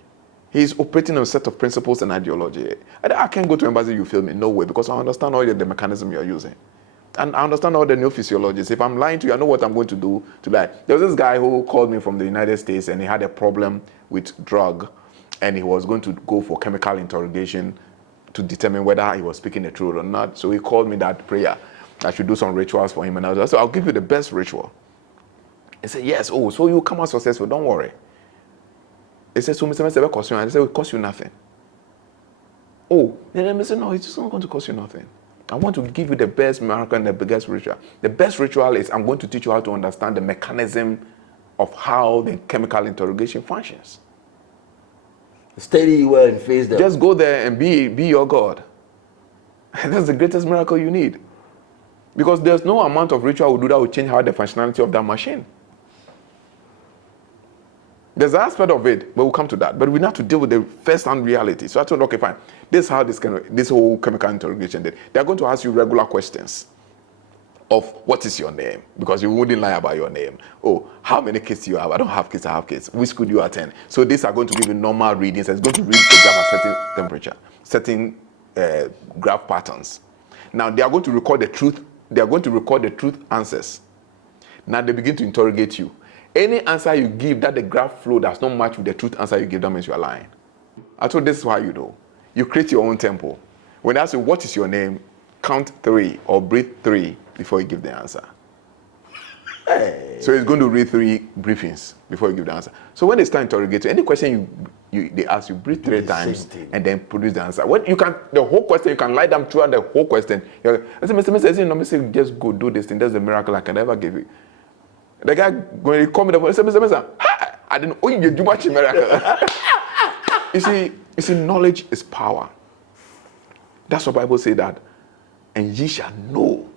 He's operating on a set of principles and ideology. I can't go to embassy, you feel me? No way, because I understand all the mechanism you're using. And I understand all the new physiologies. If I'm lying to you, I know what I'm going to do to lie. There was this guy who called me from the United States and he had a problem with drug and he was going to go for chemical interrogation to determine whether he was speaking the truth or not. So he called me that prayer. I should do some rituals for him. And I said, I'll give you the best ritual. He said, yes. Oh, so you come out successful. Don't worry. He said, so Mr. Mensah, what cost you? I said, it will cost you nothing. Oh, then I said, no, it's just not going to cost you nothing. I want to give you the best miracle and the biggest ritual. The best ritual is I'm going to teach you how to understand the mechanism of how the chemical interrogation functions. Study well and face them. Just go there and be your God. That's the greatest miracle you need. Because there's no amount of ritual will do that will change how the functionality of that machine. There's an aspect of it, but we'll come to that. But we have to deal with the first-hand reality. So I told, okay, fine. This is how this whole chemical interrogation did. They're going to ask you regular questions of what is your name? Because you wouldn't lie about your name. Oh, how many kids do you have? I don't have kids, I have kids. Which school do you attend? So these are going to give you normal readings. It's going to read the graph at certain temperature, certain graph patterns. Now, they are going to record the truth. They are going to record the truth answers. Now, they begin to interrogate you. Any answer you give that the graph flow does not match with the truth answer you give, that means you are lying. I told this is how you know. You create your own tempo. When they ask you, what is your name? Count 3 or breathe 3 before you give the answer. Hey. So he's going to read 3 briefings before you give the answer. So when they start interrogating, any question they ask you, breathe 3 times and then produce the answer. When you can, the whole question, you can lie them throughout the whole question. I say, Mr. Just go do this thing. That's the miracle I can ever give you. The guy, when he called me, I said, Mr. I didn't know you do much miracle. You see, knowledge is power. That's what the Bible say that. And ye shall know.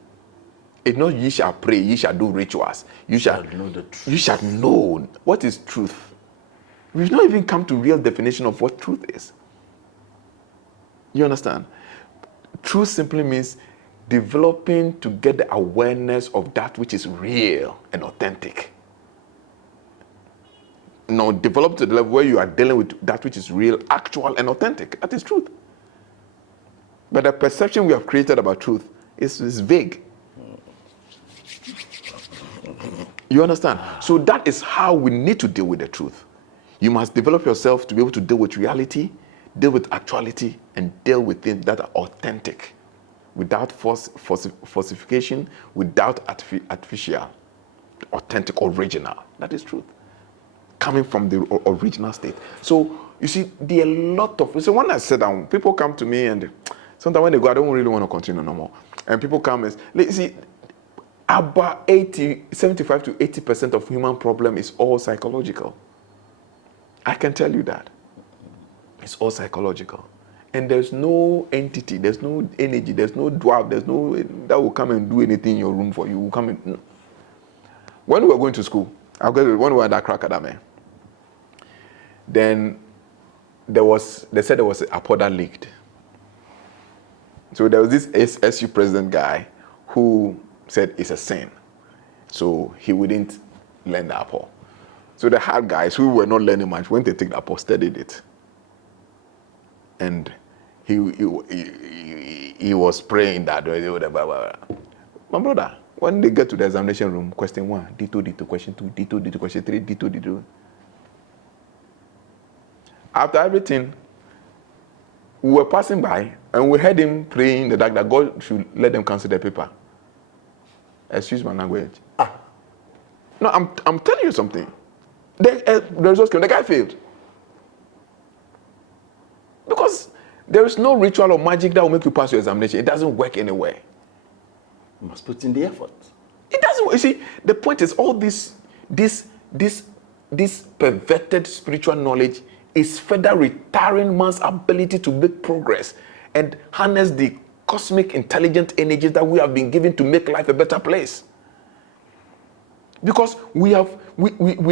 It's not ye shall pray, ye shall do rituals. You shall know the truth. You shall know what is truth. We've not even come to real definition of what truth is. You understand? Truth simply means developing to get the awareness of that which is real and authentic. Now, develop to the level where you are dealing with that which is real, actual, and authentic. That is truth. But the perception we have created about truth is vague. You understand? So that is how we need to deal with the truth. You must develop yourself to be able to deal with reality, deal with actuality, and deal with things that are authentic, without falsification, without artificial, authentic, original. That is truth. Coming from the original state. So, you see, there are a lot of... So when I sit down, people come to me and sometimes when they go, I don't really want to continue no more. And people come and say, see, about 75 to 80% of human problem is all psychological. I can tell you that. It's all psychological. And there's no entity, there's no energy, there's no dwarf, there's no... that will come and do anything in your room for you. Will come and... No. When we were going to school, when we were at that crack academy, then they said there was a report that leaked. So there was this SU president guy who said it's a sin. So he wouldn't learn the apple. So the hard guys who were not learning much, when they take the apple, studied it. And he was praying that way. My brother, when they get to the examination room, question 1, D2, question 2, D2, question 3, D2. After everything, we were passing by and we heard him praying that God should let them cancel the paper. Excuse my language. No, I'm telling you something. The results came. The guy failed. Because there is no ritual or magic that will make you pass your examination. It doesn't work anywhere. You must put in the effort. It doesn't. You see, the point is all this perverted spiritual knowledge is further retiring man's ability to make progress and harness the cosmic intelligent energies that we have been given to make life a better place. Because we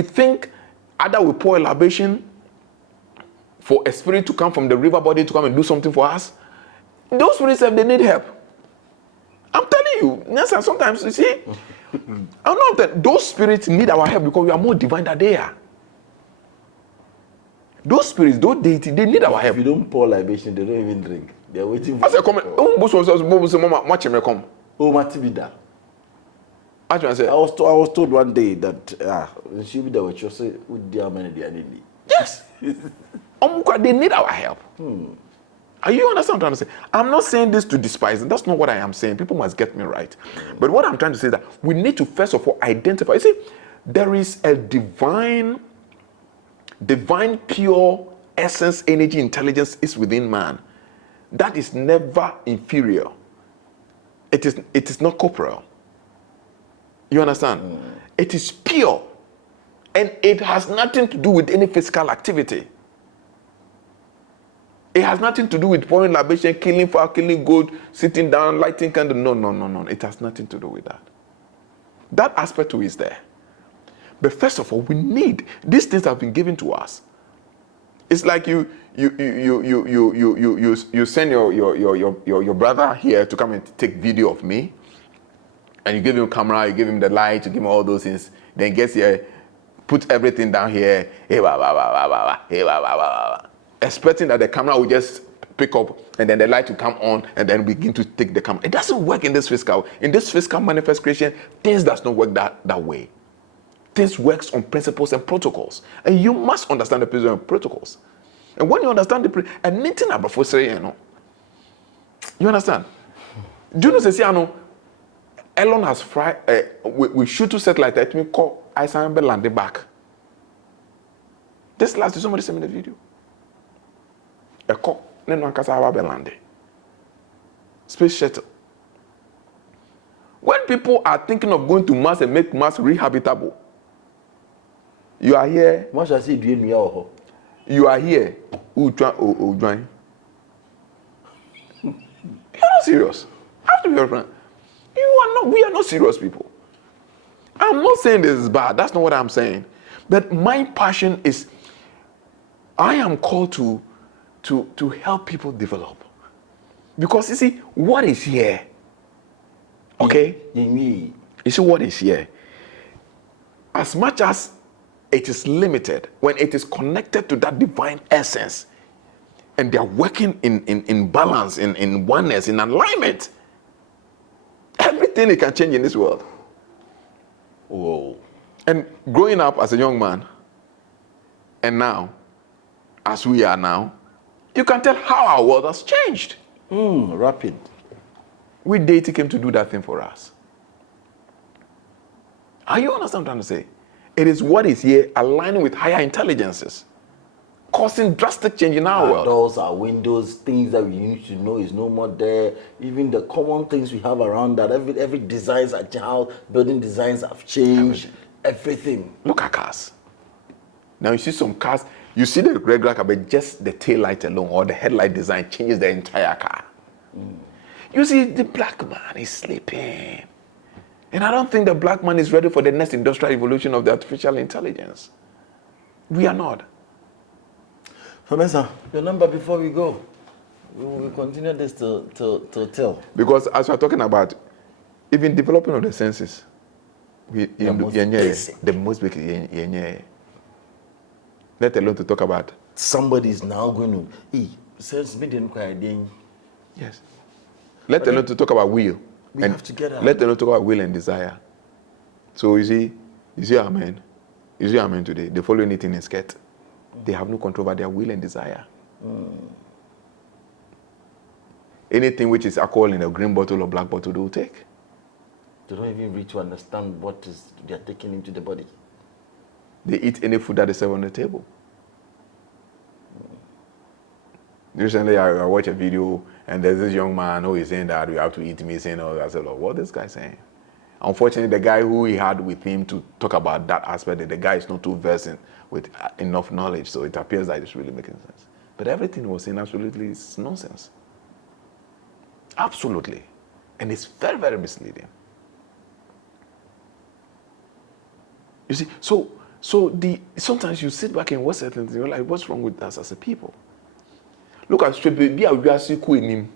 think either we pour a libation for a spirit to come from the river body to come and do something for us. Those spirits, they need help. I'm telling you, Mensah, sometimes, you see, I know that those spirits need our help because we are more divine than they are. Those spirits, those deities, they need our help. If you don't pour libation, they don't even drink. They're waiting for... I said, come on. Oh, Matibida. I was told one day that she be there with you, say, yes. They need our help. Are you understand what I'm trying to say? I'm not saying this to despise them. That's not what I am saying. People must get me right. But what I'm trying to say is that we need to first of all identify. You see, there is a divine pure essence, energy, intelligence is within man. That is never inferior. It is not corporeal. You understand? It is pure. And it has nothing to do with any physical activity. It has nothing to do with pouring libation, killing fire, killing goat, sitting down, lighting candle. No. It has nothing to do with that. That aspect is there. But first of all, we need these things have been given to us. It's like you send your brother here to come and take video of me, and you give him a camera, you give him the light, you give him all those things. Then he gets here, put everything down here, expecting that the camera will just pick up and then the light will come on and then begin to take the camera. It doesn't work in this physical. In this physical manifest creation, things does not work that way. Things works on principles and protocols. And you must understand the principles and protocols. And when you understand and anything about you understand? Do you know, Elon has we shoot to satellite that me call Iceland landed back. This last somebody sent me the video. A call, then one cassava landed. Space shuttle. When people are thinking of going to Mars and make Mars rehabitable, you are here. What shall I say? You are here. Who join? You're not serious. I have to be your friend. You are not. We are not serious people. I'm not saying this is bad. That's not what I'm saying. But my passion is, I am called to help people develop. Because you see, what is here? Okay? You see what is here? As much as it is limited, when it is connected to that divine essence, and they are working in balance, in oneness, in alignment, everything it can change in this world. Whoa. And growing up as a young man, and now, as we are now, you can tell how our world has changed. Rapid. We deity came to do that thing for us. Are you understand what I'm trying to say? It is what is here aligning with higher intelligences, causing drastic change in our world. Doors, our windows, things that we need to know is no more there. Even the common things we have around that, every designs are changed, building designs have changed, everything. Look at cars. Now you see some cars, you see the regular car, but just the tail light alone or the headlight design changes the entire car. You see, the black man is sleeping. And I don't think the black man is ready for the next industrial evolution of the artificial intelligence. We are not. So, Mensah, your number before we go. We will continue this to tell. Because as we're talking about, even developing of the senses, the most basic. Let alone to talk about. Somebody is now going to, sense me didn't quite. Yes. Let alone to talk about will. We have to get out. Let alone talk about will and desire. So you see our men. You see our men today. They follow anything in skirt. They have no control over their will and desire. Anything which is alcohol in a green bottle or black bottle, they will take. They don't even reach to understand what is they are taking into the body. They eat any food that they serve on the table. Recently, I watched a video, and there's this young man who is saying that we have to eat meat. And I said, "Look, what is this guy saying?" Unfortunately, the guy who he had with him to talk about that aspect, the guy is not too versed with enough knowledge, so it appears that it's really making sense. But everything he was saying absolutely is nonsense. Absolutely. And it's very, very misleading. You see, so sometimes you sit back and watch certain things, you're like, what's wrong with us as a people? Look at straight be a see in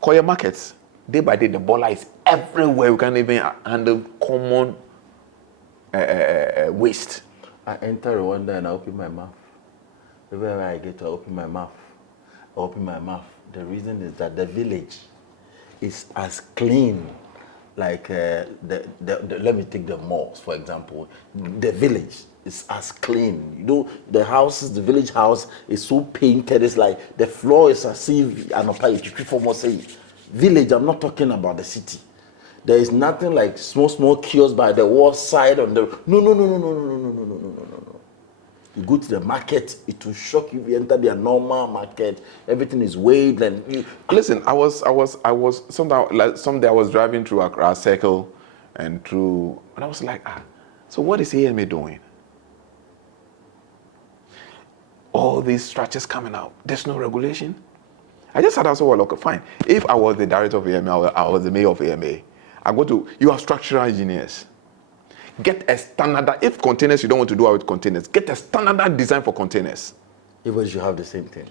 Korea markets. Day by day, the baller is everywhere. We can't even handle common waste. I enter Rwanda and I open my mouth. Everywhere I get to open my mouth. I open my mouth. The reason is that the village is as clean, like let me take the malls, for example. The village is as clean. You know, the houses, the village house is so painted. It's like the floor is as if village. I'm not talking about the city. There is nothing like small kiosks by the wall side on the no. You go to the market, it will shock you. You enter their normal market, everything is weighed and listen. I was someday I was driving through Accra Circle and I was like, so what is AMA doing? All these structures coming out. There's no regulation. I just thought, well, okay, fine. If I was the director of AMA, I was the mayor of AMA, you have structural engineers. Get a standard, if containers, you don't want to do it with containers, get a standard design for containers. Even you have the same thing.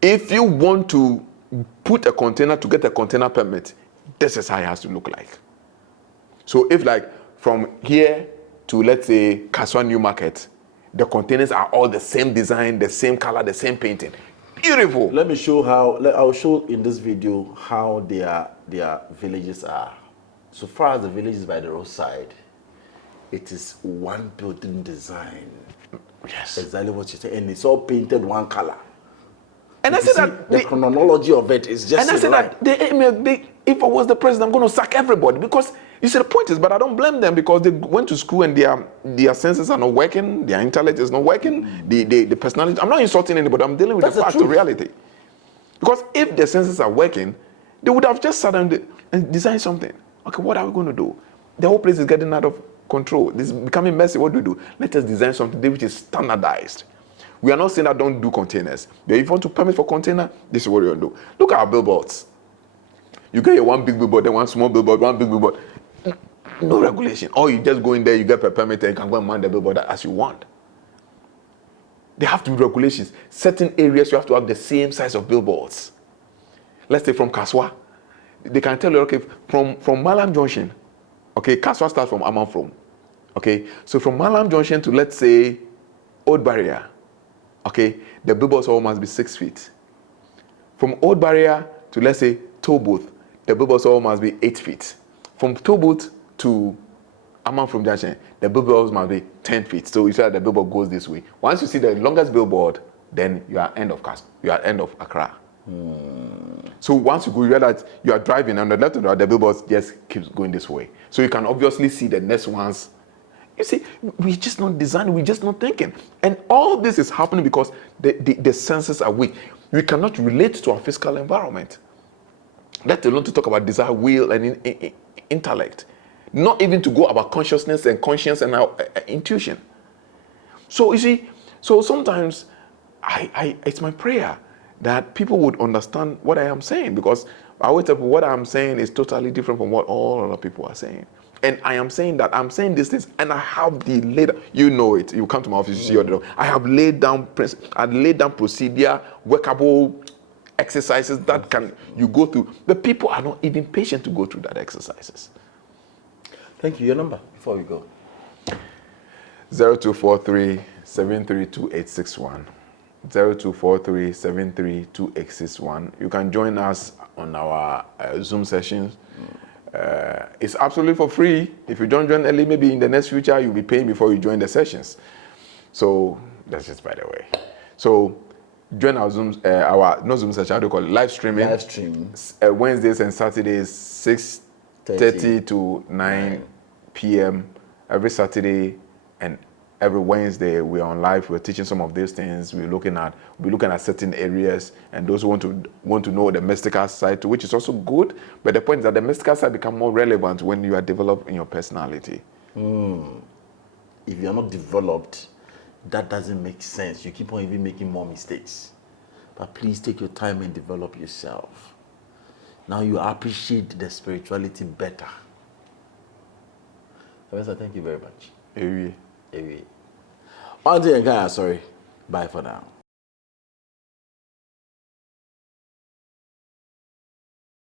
If you want to put a container to get a container permit, this is how it has to look like. So if like from here to, let's say, Kaswa New Market, the containers are all the same design, the same color, the same painting. Beautiful. Let me show I'll show in this video how their villages are. So far as the villages by the roadside, it is one building design. Yes. Exactly what you say. And it's all painted one color. And I said that the chronology of it is just. And I said that if I was the president, I'm going to sack everybody because You see, the point is, but I don't blame them because they went to school and their senses are not working, their intellect is not working, the personality. I'm not insulting anybody, I'm dealing with That's the the fact of truth. reality. Because if their senses are working, they would have just sat down and designed something. Okay, what are we going to do? The whole place is getting out of control. This is becoming messy. What do we do? Let us design something which is standardized. We are not saying that don't do containers. But if you want to permit for container, this is what you're going to do. Look at our billboards. You get one big billboard, then one small billboard, one big billboard. No regulation. Or you just go in there, you get a permit, and you can go and man the billboard as you want. There have to be regulations. Certain areas you have to have the same size of billboards. Let's say from Kaswa, they can tell you, okay, from Malam Junction, okay, Kaswa starts from Amanfrom, okay, so from Malam Junction to, let's say, Old Barrier, okay, the billboards all must be 6 feet. From Old Barrier to, let's say, Tollbooth, the billboards all must be 8 feet. From Tollbooth to Amanfrom Junction, the billboards must be 10 feet. So you say that the billboard goes this way. Once you see the longest billboard, then you are end of Accra. So once you go, you realize you are driving and the left and right, the billboard just keeps going this way. So you can obviously see the next ones. You see, we're just not designing, we're just not thinking. And all this is happening because the senses are weak. We cannot relate to our physical environment. Let alone to talk about desire, will, and intellect. Not even to go about consciousness and conscience and our intuition. So you see, so sometimes it's my prayer that people would understand what I am saying, because I always tell people what I'm saying is totally different from what all other people are saying. And I am saying that I'm saying these things, and I have the laid, you know it. You come to my office, you see all I have laid down procedure, workable exercises that can you go through. But people are not even patient to go through that exercises. Thank you. Your number before we go. 0243 732861. 0243 732861. You can join us on our Zoom sessions. It's absolutely for free. If you don't join early, maybe in the next future you'll be paying before you join the sessions. So that's just by the way. So join our Zoom, no Zoom session, how do you call it? Live streaming. Live stream. Wednesdays and Saturdays, 6:30 to 9 p.m. every Saturday and every Wednesday. We're on live. We're teaching some of these things. We're looking at certain areas, and those who want to know the mystical side, which is also good. But the point is that the mystical side becomes more relevant when you are developing your personality. If you're not developed, that doesn't make sense. You keep on even making more mistakes. But please take your time and develop yourself. Now you appreciate the spirituality better. Professor, thank you very much. Amen. Sorry. Bye for now.